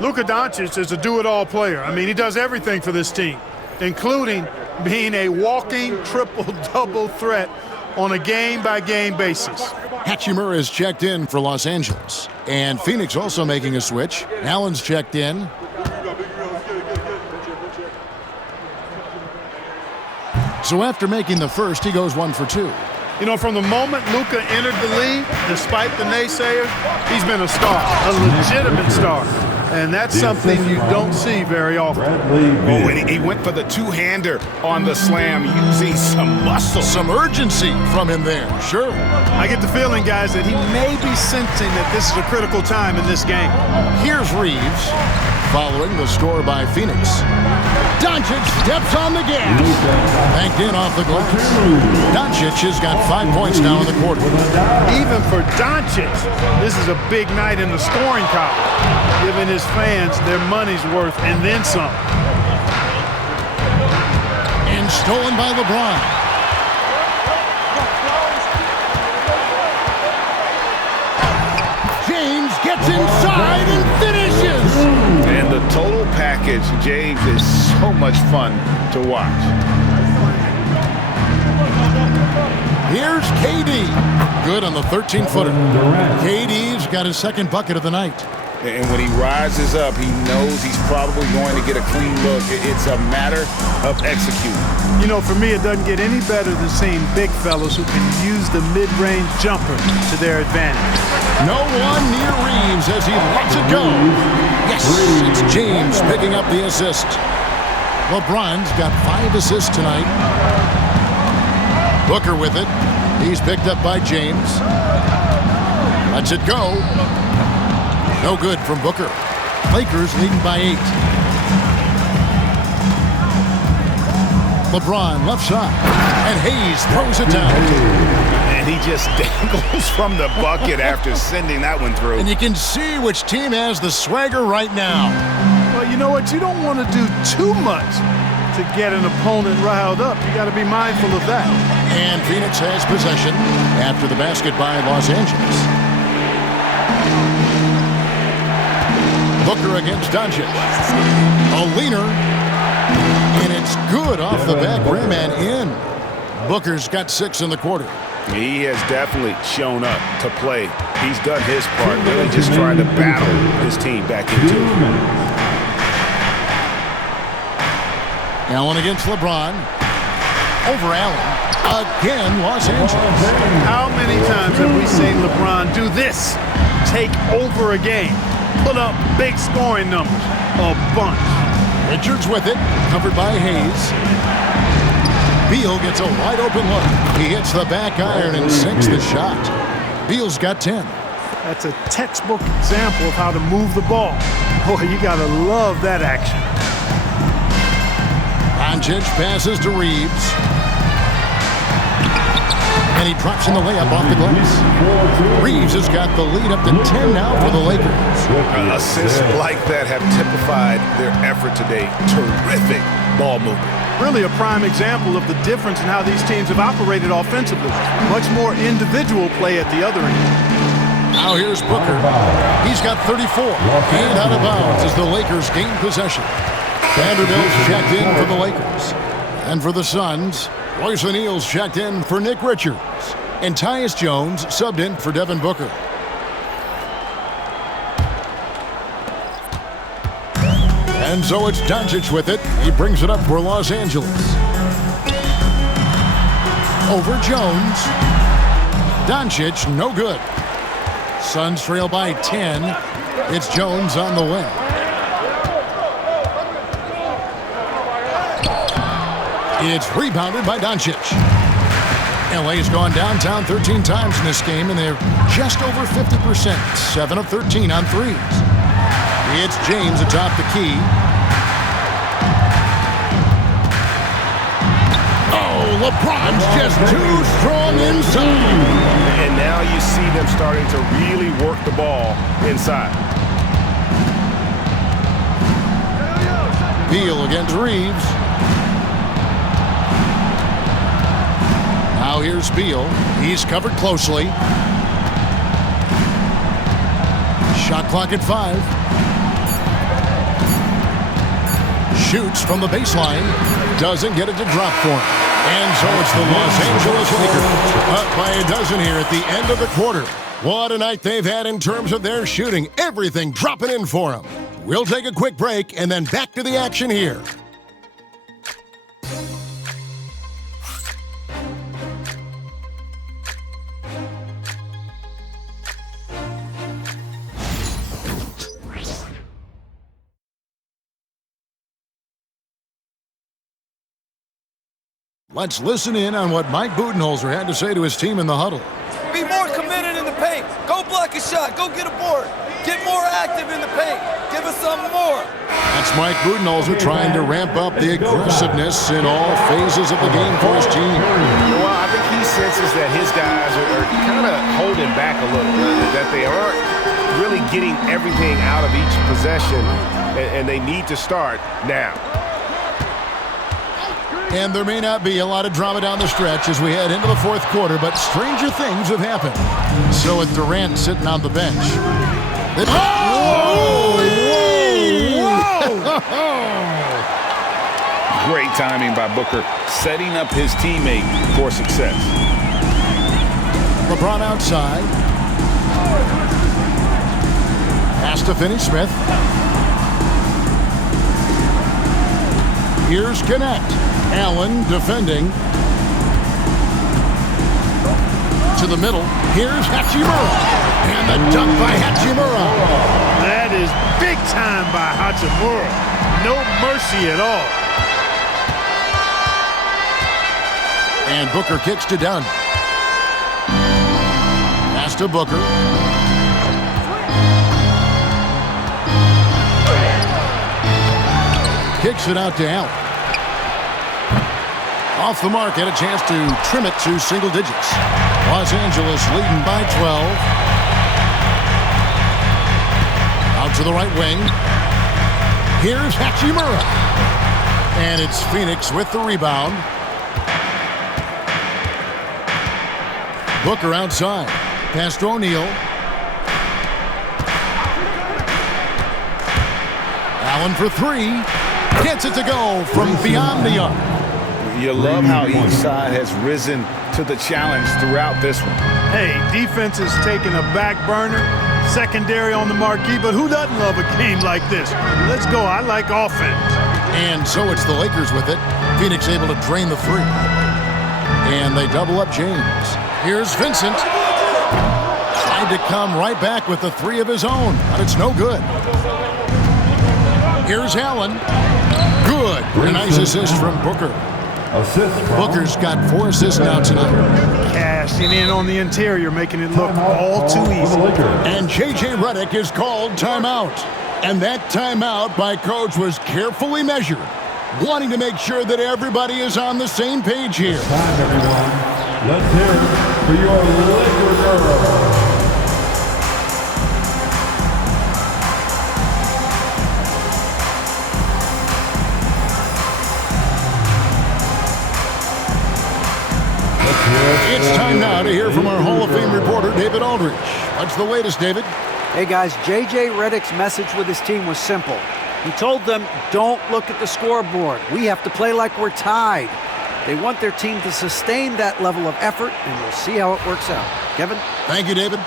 Luka Doncic is a do-it-all player. I mean, he does everything for this team, including being a walking triple-double threat on a game-by-game basis. Hachimura is checked in for Los Angeles. And Phoenix also making a switch. Allen's checked in. So after making the first, he goes 1 for 2. You know, from the moment Luka entered the league, despite the naysayers, he's been a star, a legitimate star. And that's something you don't see very often. Oh, and he went for the two-hander on the slam using some muscle. Some urgency from him there, sure. I get the feeling, guys, that he may be sensing that this is a critical time in this game. Here's Reeves, following the score by Phoenix. Doncic steps on the gas. Banked in off the glass. Doncic has got 5 points now in the quarter. Even for Doncic, this is a big night in the scoring column, giving his fans their money's worth and then some. And stolen by LeBron. James gets inside and finishes. And the total package, James, is so much fun to watch. Here's KD. Good on the 13-footer. KD's got his second bucket of the night. And when he rises up, he knows he's probably going to get a clean look. It's a matter of executing. You know, for me, it doesn't get any better than seeing big fellas who can use the mid-range jumper to their advantage. No one near Reeves as he lets it go. Yes, it's James picking up the assist. LeBron's got 5 assists tonight. Booker with it. He's picked up by James. Lets it go. No good from Booker. Lakers leading by 8. LeBron left side. And Hayes throws it down. And he just dangles from the bucket after sending that one through. And you can see which team has the swagger right now. Well, you know what? You don't want to do too much to get an opponent riled up. You got to be mindful of that. And Phoenix has possession after the basket by Los Angeles. Booker against Doncic. A leaner. And it's good off the back rim and in. Booker's got 6 in the quarter. He has definitely shown up to play. He's done his part, really just trying to battle his team back into it. Allen against LeBron. Over Allen. Again, Los Angeles. How many times have we seen LeBron do this? Take over a game. Put up big scoring numbers. A bunch. Richards with it. Covered by Hayes. Beal gets a wide open look. He hits the back iron and sinks the shot. Beal's got 10. That's a textbook example of how to move the ball. Boy, you gotta love that action. Doncic passes to Reeves. And he drops in the layup off the glass. Reeves has got the lead up to 10 now for the Lakers. Assists like that have typified their effort today. Terrific ball movement. Really a prime example of the difference in how these teams have operated offensively. Much more individual play at the other end. Now here's Booker. He's got 34. And out of bounds as the Lakers gain possession. Vanderbilt's checked in for the Lakers. And for the Suns, Royce O'Neal's checked in for Nick Richards. And Tyus Jones subbed in for Devin Booker. And so it's Doncic with it. He brings it up for Los Angeles. Over Jones. Doncic, no good. Suns trail by 10. It's Jones on the way. It's rebounded by Doncic. LA's gone downtown 13 times in this game, and they're just over 50%. 7 of 13 on threes. It's James atop the key. Oh, LeBron's just too strong inside. And now you see them starting to really work the ball inside. Beal against Reeves. Now here's Beal. He's covered closely. Shot clock at 5. Shoots from the baseline. Doesn't get it to drop for him. And so it's the Los Angeles Lakers up by a dozen here at the end of the quarter. What a night they've had in terms of their shooting. Everything dropping in for them. We'll take a quick break and then back to the action here. Let's listen in on what Mike Budenholzer had to say to his team in the huddle. Be more committed in the paint. Go block a shot. Go get a board. Get more active in the paint. Give us something more. That's Mike Budenholzer trying to ramp up the aggressiveness in all phases of the game for his team. Well, I think he senses that his guys are kind of holding back a little, that they aren't really getting everything out of each possession, and they need to start now. And there may not be a lot of drama down the stretch as we head into the fourth quarter, but stranger things have happened. So with Durant sitting on the bench. Great timing by Booker, setting up his teammate for success. LeBron outside. Pass to Finney-Smith. Here's Gannett. Allen defending. To the middle. Here's Hachimura. And the dunk by Hachimura. That is big time by Hachimura. No mercy at all. And Booker kicks to Dunn. Pass to Booker. Kicks it out to Allen. Off the mark, had a chance to trim it to single digits. Los Angeles leading by 12. Out to the right wing. Here's Hachimura. And it's Phoenix with the rebound. Booker outside. Pass to O'Neal. Allen for 3. Gets it to go from beyond the arc. You love how each side has risen to the challenge throughout this one. Hey, defense is taking a back burner, secondary on the marquee, but who doesn't love a game like this? Let's go. I like offense. And so it's the Lakers with it. Phoenix able to drain the 3. And they double up James. Here's Vincent. Tried to come right back with the 3 of his own, but it's no good. Here's Allen. Good. A nice assist from Booker. Booker's got 4 assists now tonight. Cashing in on the interior, making it look all too easy. And J.J. Redick is called timeout. And that timeout by coach was carefully measured, wanting to make sure that everybody is on the same page here. Time, everyone. Let's hear it for your Laker girl. It's time now to hear from our Hall of Fame reporter, David Aldridge. What's the latest, David? Hey, guys, J.J. Redick's message with his team was simple. He told them, don't look at the scoreboard. We have to play like we're tied. They want their team to sustain that level of effort, and we'll see how it works out. Kevin? Thank you, David.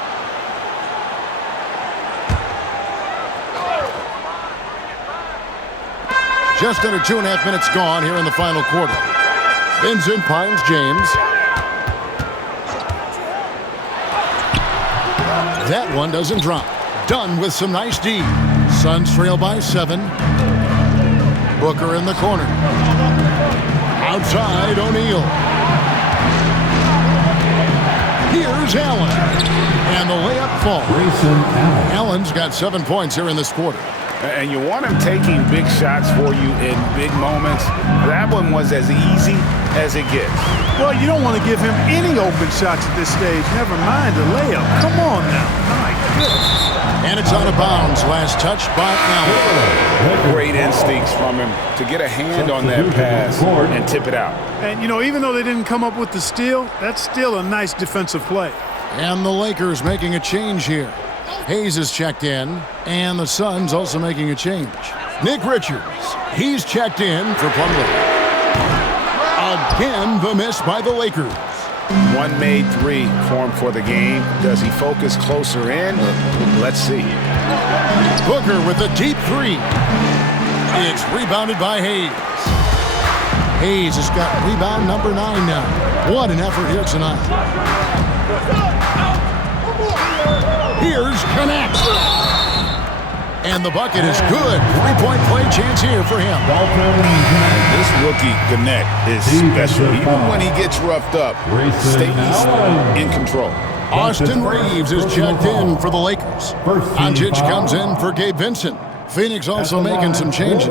Just under 2.5 minutes gone here in the final quarter. Vincent finds James. That one doesn't drop. Dunn with some nice D. Suns trail by 7. Booker in the corner. Outside, O'Neal. Here's Allen. And the layup falls. Allen's got 7 points here in this quarter. And you want him taking big shots for you in big moments. That one was as easy as it gets. Well, you don't want to give him any open shots at this stage. Never mind a layup. Come on now. My goodness. And it's out of bounds. Last touch by Allen. Great instincts from him to get a hand on that pass and tip it out. And, you know, even though they didn't come up with the steal, that's still a nice defensive play. And the Lakers making a change here. Hayes is checked in, and the Suns also making a change. Nick Richards, he's checked in for Plumlee. Again, the miss by the Lakers. One made three formed for the game. Does he focus closer in? Let's see. Booker with a deep three. It's rebounded by Hayes. Hayes has got rebound number 9 now. What an effort here tonight. Here's Connect. And the bucket is good. 3-point play chance here for him. This rookie, Connect, is special. Even when he gets roughed up, stays in control. Austin Reeves is checked in for the Lakers. Doncic comes in for Gabe Vincent. Phoenix also making some changes.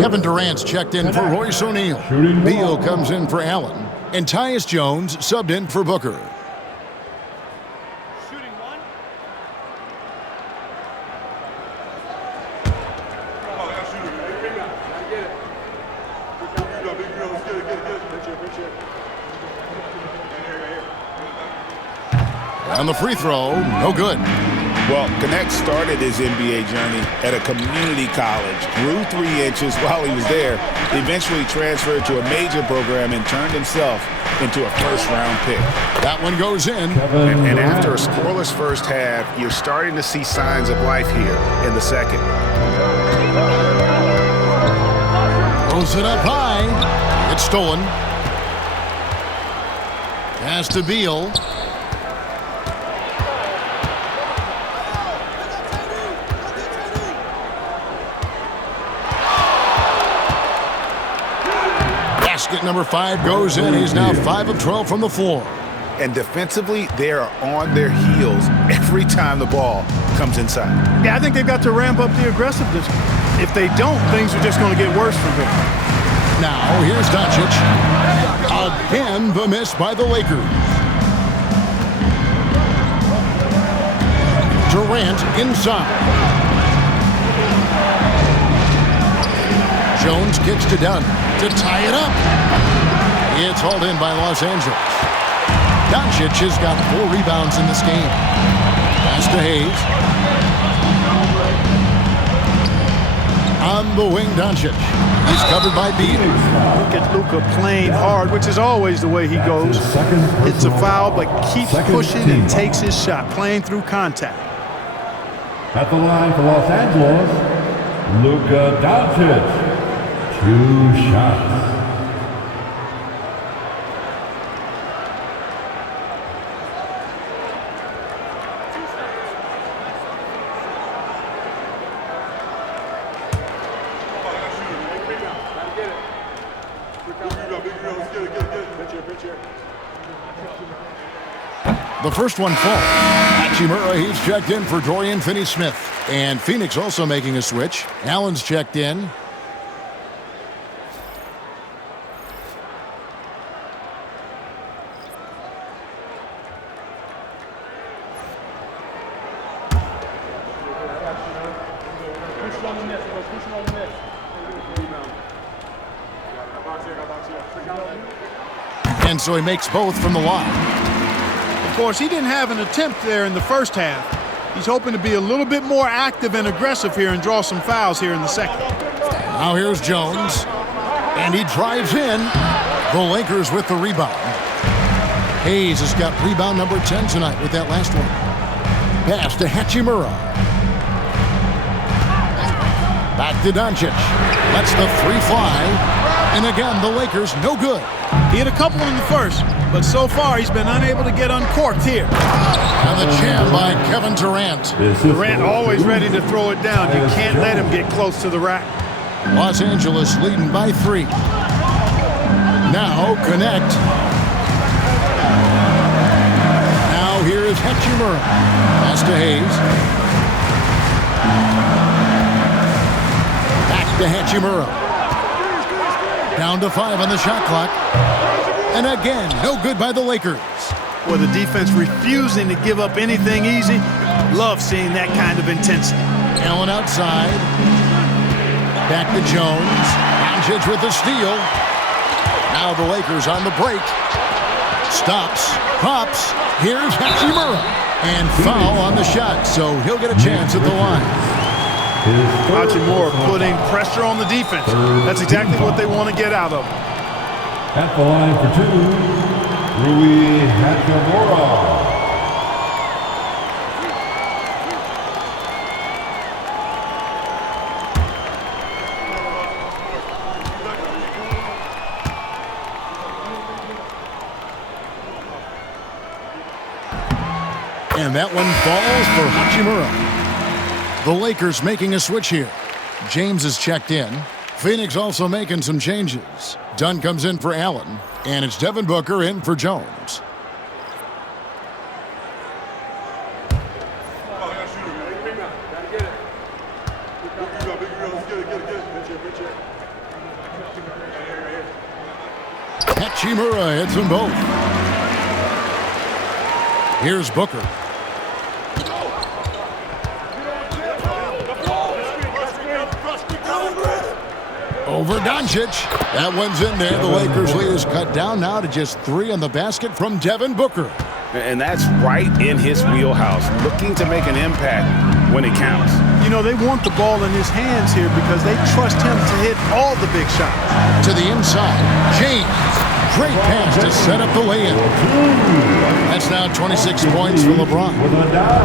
Kevin Durant's checked in for Royce O'Neal. Beal comes in for Allen. And Tyus Jones subbed in for Booker. And the free throw, no good. Well, Connect started his NBA journey at a community college, grew 3 inches while he was there, eventually transferred to a major program and turned himself into a first-round pick. That one goes in. And after a scoreless first half, you're starting to see signs of life here in the second. Throws it up high. It's stolen. Pass to Beal. Basket number 5 goes in. He's now 5 of 12 from the floor. And defensively, they are on their heels every time the ball comes inside. Yeah, I think they've got to ramp up the aggressiveness. If they don't, things are just going to get worse from here. Now, here's Doncic. Again, the miss by the Lakers. Durant inside. Jones kicks to Dunn to tie it up. It's hauled in by Los Angeles. Doncic has got 4 rebounds in this game. Pass to Hayes. On the wing, Doncic. He's covered by Beal. Look at Luka playing hard, which is always the way he goes. Hits a foul, but keeps pushing and takes his shot, playing through contact. At the line for Los Angeles, Luka Doncic. 2 shots. The first one falls. Hachimura, he's checked in for Dorian Finney-Smith. And Phoenix also making a switch. Allen's checked in. And so he makes both from the line. Of course, he didn't have an attempt there in the first half. He's hoping to be a little bit more active and aggressive here and draw some fouls here in the second. Now here's Jones. And he drives in. The Lakers with the rebound. Hayes has got rebound number 10 tonight with that last one. Pass to Hachimura. Back to Doncic. Lets the 3 fly. And again, the Lakers no good. He hit a couple in the first, but so far he's been unable to get uncorked here. And the jam by Kevin Durant. Durant always ready to throw it down. You can't let him get close to the rack. Los Angeles leading by 3. Now Connect. Now here is Hachimura. Pass to Hayes. Back to Hachimura. Down to 5 on the shot clock. And again, no good by the Lakers. With the defense refusing to give up anything easy, love seeing that kind of intensity. Allen outside. Back to Jones. Doncic with the steal. Now the Lakers on the break. Stops. Pops. Here's Hachimura. And foul on the shot, so he'll get a chance at the line. Hachimura putting pressure on the defense. That's exactly what they want to get out of. At the line for two, Rui Hachimura. And that one falls for Hachimura. The Lakers making a switch here. James is checked in. Phoenix also making some changes. Dunn comes in for Allen, and it's Devin Booker in for Jones. Hachimura hits them both. Here's Booker. Over Doncic. That one's in there. The Lakers lead is cut down now to just 3 on the basket from Devin Booker. And that's right in his wheelhouse, looking to make an impact when it counts. You know, they want the ball in his hands here because they trust him to hit all the big shots. To the inside, James. Great pass to set up the lay-in. That's now 26 points for LeBron.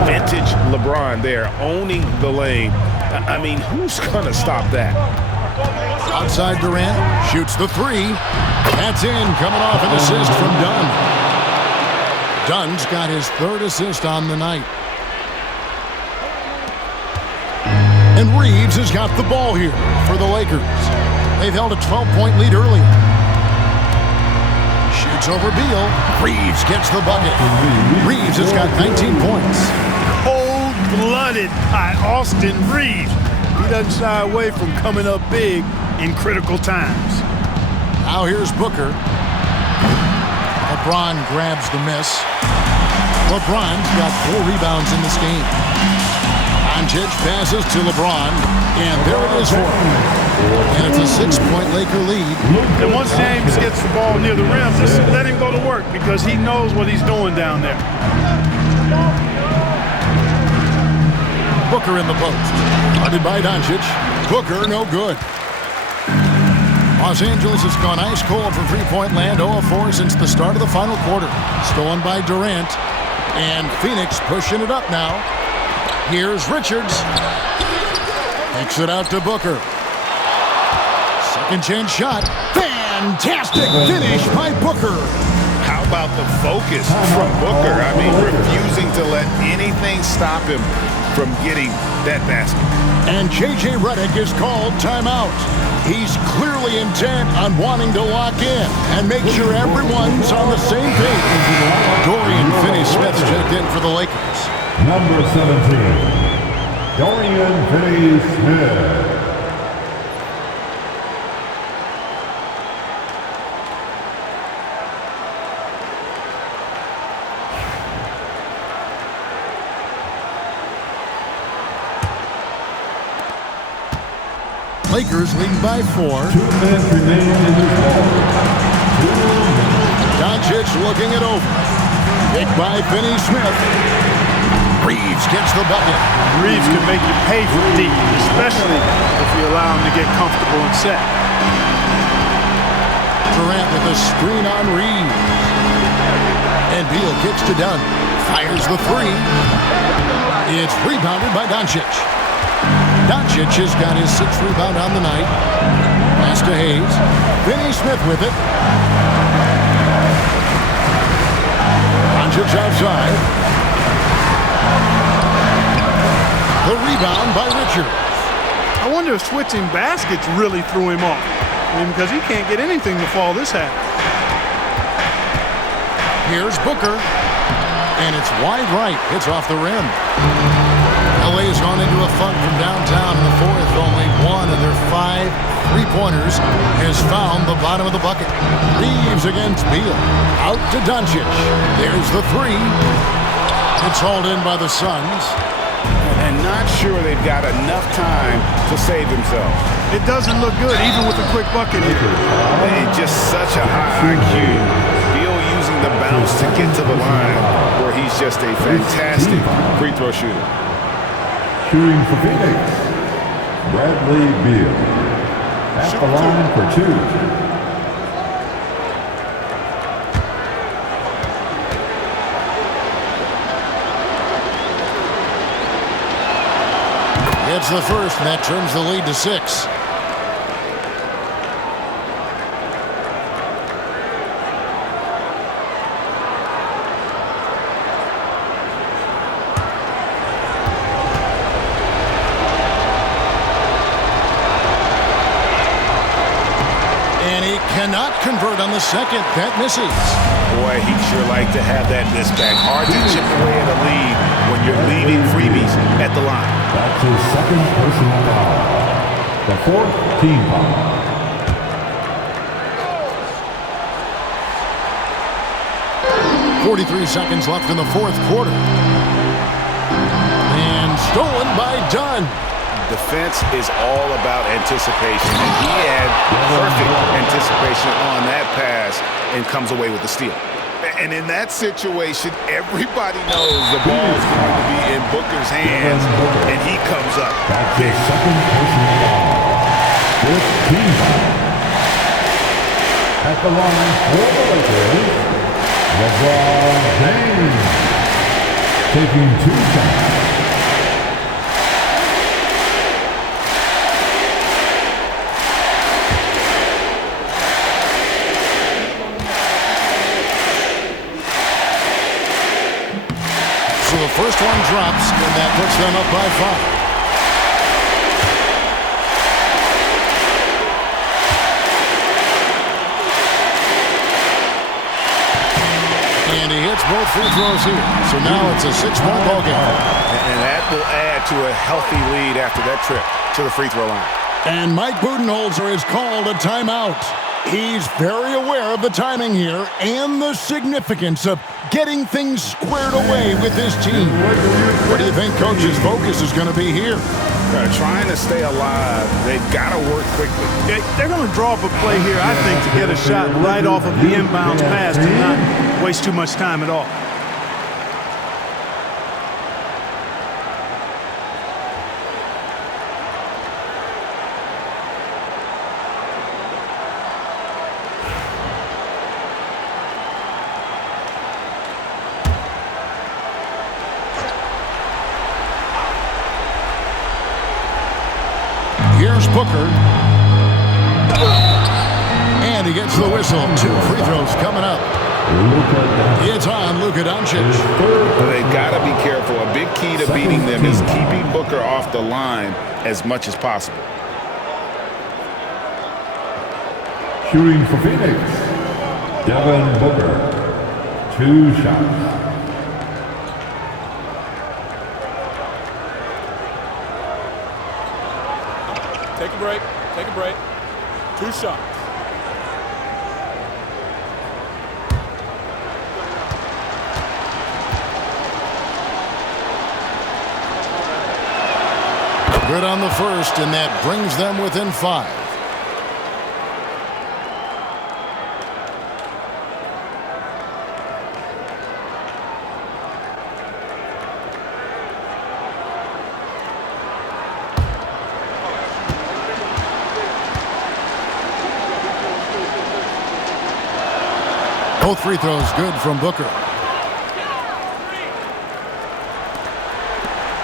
Vintage LeBron there, owning the lane. I mean, who's going to stop that? Outside Durant, shoots the 3. That's in, coming off an assist from Dunn. Dunn's got his 3rd assist on the night. And Reeves has got the ball here for the Lakers. They've held a 12-point lead earlier. Shoots over Beal. Reeves gets the bucket. Reeves has got 19 points. Cold-blooded by Austin Reeves. He doesn't shy away from coming up big in critical times. Now here's Booker. LeBron grabs the miss. LeBron's got 4 rebounds in this game. Doncic passes to LeBron, and there it is for him. And it's a 6-point Laker lead. And once James gets the ball near the rim, just let him go to work because he knows what he's doing down there. Booker in the post. Guarded by Doncic. Booker, no good. Los Angeles has gone ice cold from three-point land, 0-4 since the start of the final quarter. Stolen by Durant. And Phoenix pushing it up now. Here's Richards. Takes it out to Booker. Second chance shot. Fantastic finish by Booker. How about the focus from Booker? I mean, refusing to let anything stop him from getting that basket. And J.J. Redick is called timeout. He's clearly intent on wanting to lock in and make sure everyone's on the same page. Dorian Finney-Smith checked in for the Lakers. Number 17, Dorian Finney-Smith. Lakers leading by 4. 2 minutes remaining in this ball. Doncic looking it over. Picked by Finney-Smith. Reeves gets the bucket. Reeves can make you pay for deep, especially if you allow him to get comfortable and set. Durant with a screen on Reeves. And Beal kicks to Dunn. Fires the 3. It's rebounded by Doncic. Doncic has got his 6th rebound on the night. Pass to Hayes. Finney-Smith with it. Doncic outside. The rebound by Richards. I wonder if switching baskets really threw him off. I mean, because he can't get anything to fall this half. Here's Booker. And it's wide right. It's off the rim. LA's gone into a funk from downtown in the 4th. Only 1 of their 5 three-pointers has found the bottom of the bucket. Reeves against Beal. Out to Doncic. There's the three. It's hauled in by the Suns. And not sure they've got enough time to save themselves. It doesn't look good, even with a quick bucket here. Just such a high IQ. Beal using the bounce to get to the line, where he's just a fantastic free throw shooter. Shooting for Phoenix, Bradley Beal. At the line for two. It's the first, and that trims the lead to 6. And he cannot convert on the second. That misses. Boy, he'd sure like to have that miss back. Hard to chip away at a lead when you're leaving freebies at the line. That's his second personal foul. The fourth team foul. 43 seconds left in the fourth quarter. And stolen by Dunn. Defense is all about anticipation, and he had perfect anticipation on that pass and comes away with the steal. And in that situation, everybody knows the ball's going to be in Booker's hands, and he comes up. That's his second personal foul. Fifth team foul. At the line for the Lakers, LeBron James taking 2 shots. So the first one drops, and that puts them up by 5. And he hits both free throws here. So now it's a 6-point ball game. And that will add to a healthy lead after that trip to the free throw line. And Mike Budenholzer has called a timeout. He's very aware of the timing here and the significance of getting things squared away with his team. What do you think Coach's focus is going to be here? Trying to stay alive. They've got to work quickly. They're going to draw up a play here, I think, to get a shot right off of the inbounds pass to not waste too much time at all. Here's Booker. And he gets the whistle. 2 free throws coming up. It's on Luka Doncic. They've got to be careful. A big key to beating them is keeping Booker off the line as much as possible. Shooting for Phoenix, Devin Booker. 2 shots. Take a break. Take a break. 2 shots. Good on the first, and that brings them within 5. Both free throws good from Booker.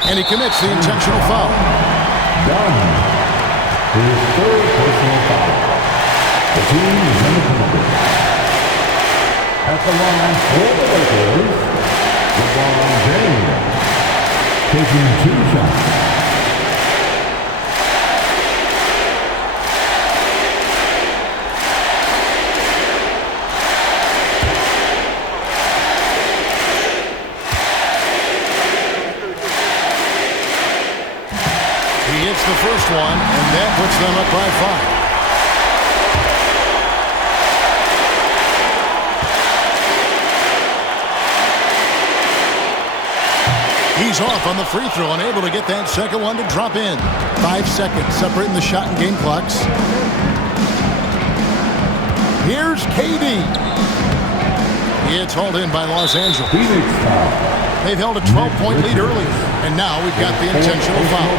And he commits the intentional foul. Done. His 3rd personal foul. The team is in the penalty. At the line for the Lakers, LeBron James taking 2 shots. He hits the first one, and that puts them up by 5. He's off on the free throw, unable to get that second one to drop in. 5 seconds separating the shot and game clocks. Here's KD. It's hauled in by Los Angeles. They've held a 12-point lead earlier, and now we've got the intentional foul.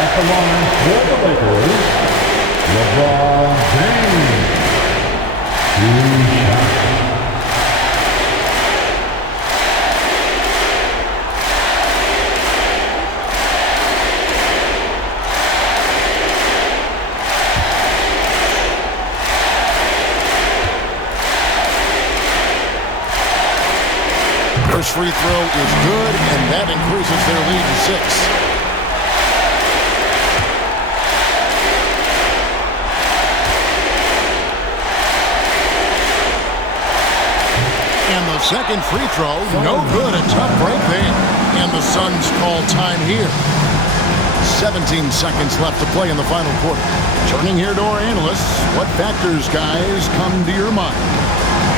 At the line for the Lakers, LeBron James. 2 shots. First free throw is good, and that increases their lead to 6. And the second free throw, no good. A tough break there. And the Suns call time here. 17 seconds left to play in the final quarter. Turning here to our analysts, what factors, guys, come to your mind?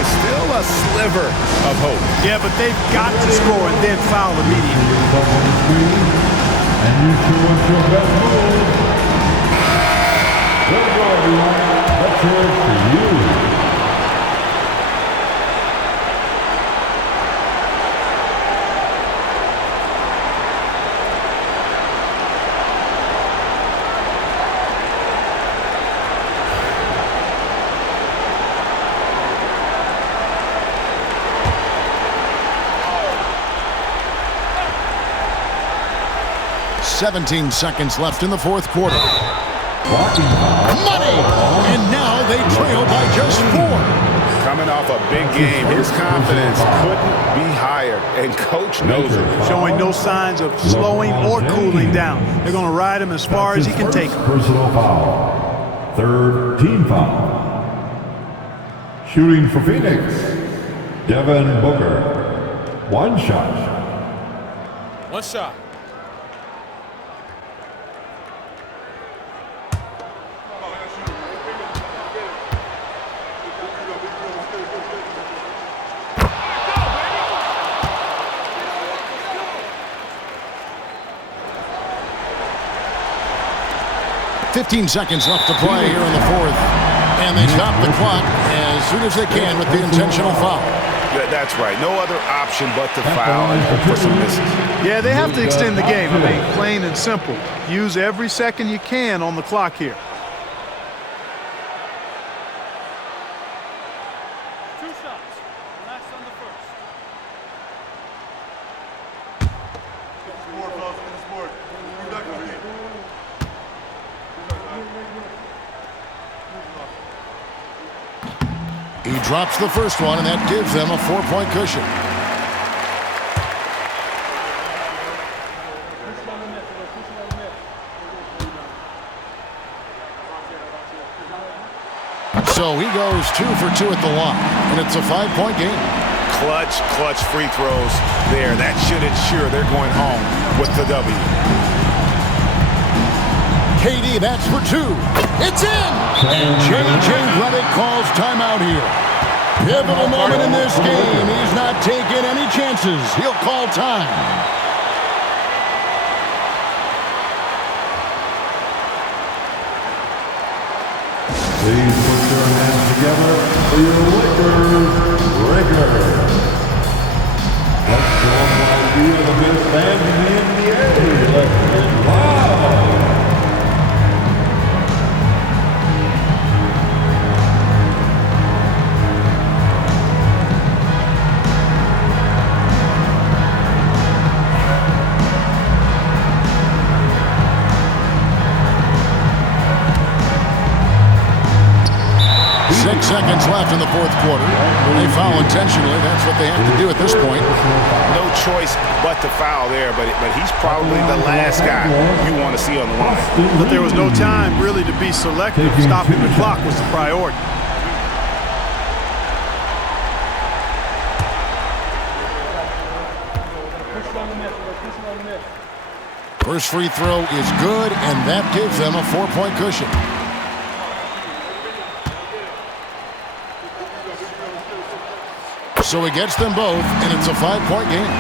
Still a sliver of hope. Yeah, but they've got to score and then foul immediately. And you two want your best move. There you go, everyone. Let's hear it for you. $17 seconds left in the fourth quarter. Money! And now they trail by just 4. Coming off a big game, his confidence couldn't be higher, and Coach knows it. Showing no signs of slowing or cooling down. They're going to ride him as far as he can take him. Personal foul. 3rd team foul. Shooting for Phoenix, Devin Booker. 1 shot. 1 shot. $15 seconds left to play here in the fourth. And they stop the clock as soon as they can with the intentional foul. Yeah, that's right. No other option but to foul and hope for some misses. Yeah, they have to extend the game. I mean, plain and simple. Use every second you can on the clock here. He drops the first one, and that gives them a 4-point cushion. So he goes 2 for 2 at the line, and it's a 5-point game. Clutch free throws there. That should ensure they're going home with the W. KD, that's for 2. It's in! And J.J. Redick calls timeout here. Pivotal moment in this game. He's not taking any chances. He'll call time. Please put your hands together for your Lakers. Let's show them why we are the best band in the NBA. Let's get loud. Seconds left in the fourth quarter. They foul intentionally. That's what they have to do at this point. No choice but to foul there, but he's probably the last guy you want to see on the line. But there was no time really to be selective. Stopping the clock was the priority. First free throw is good, and that gives them a 4-point cushion. So he gets them both, and it's a 5-point game.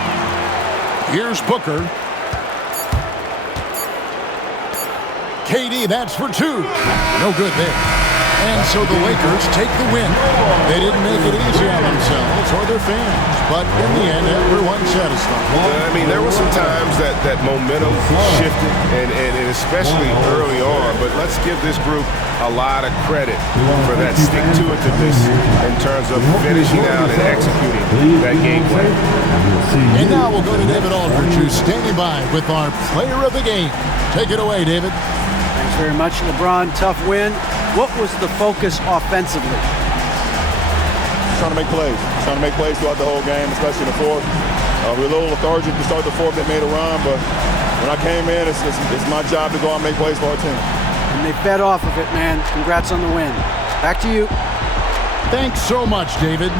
Here's Booker. KD, that's for 2. No good there. And so the Lakers take the win. They didn't make it easy on themselves or their fans, but in the end, everyone's satisfied. I mean, there were some times that momentum shifted, and especially early on, but let's give this group a lot of credit for that stick-to-it-to-this in terms of finishing out and executing that game plan. And now we'll go to David Aldridge, who's standing by with our player of the game. Take it away, David. Thanks very much, LeBron. Tough win. What was the focus offensively? Trying to make plays. Trying to make plays throughout the whole game, especially in the fourth. We were a little lethargic to start the fourth. They made a run, but when I came in, it's my job to go out and make plays for our team. And they fed off of it, man. Congrats on the win. Back to you. Thanks so much, David.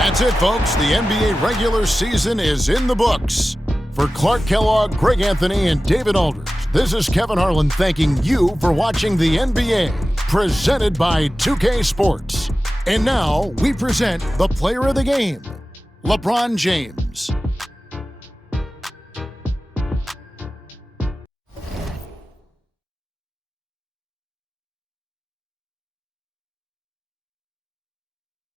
That's it, folks. The NBA regular season is in the books. For Clark Kellogg, Greg Anthony, and David Aldridge, this is Kevin Harlan thanking you for watching the NBA, presented by 2K Sports. And now we present the player of the game, LeBron James.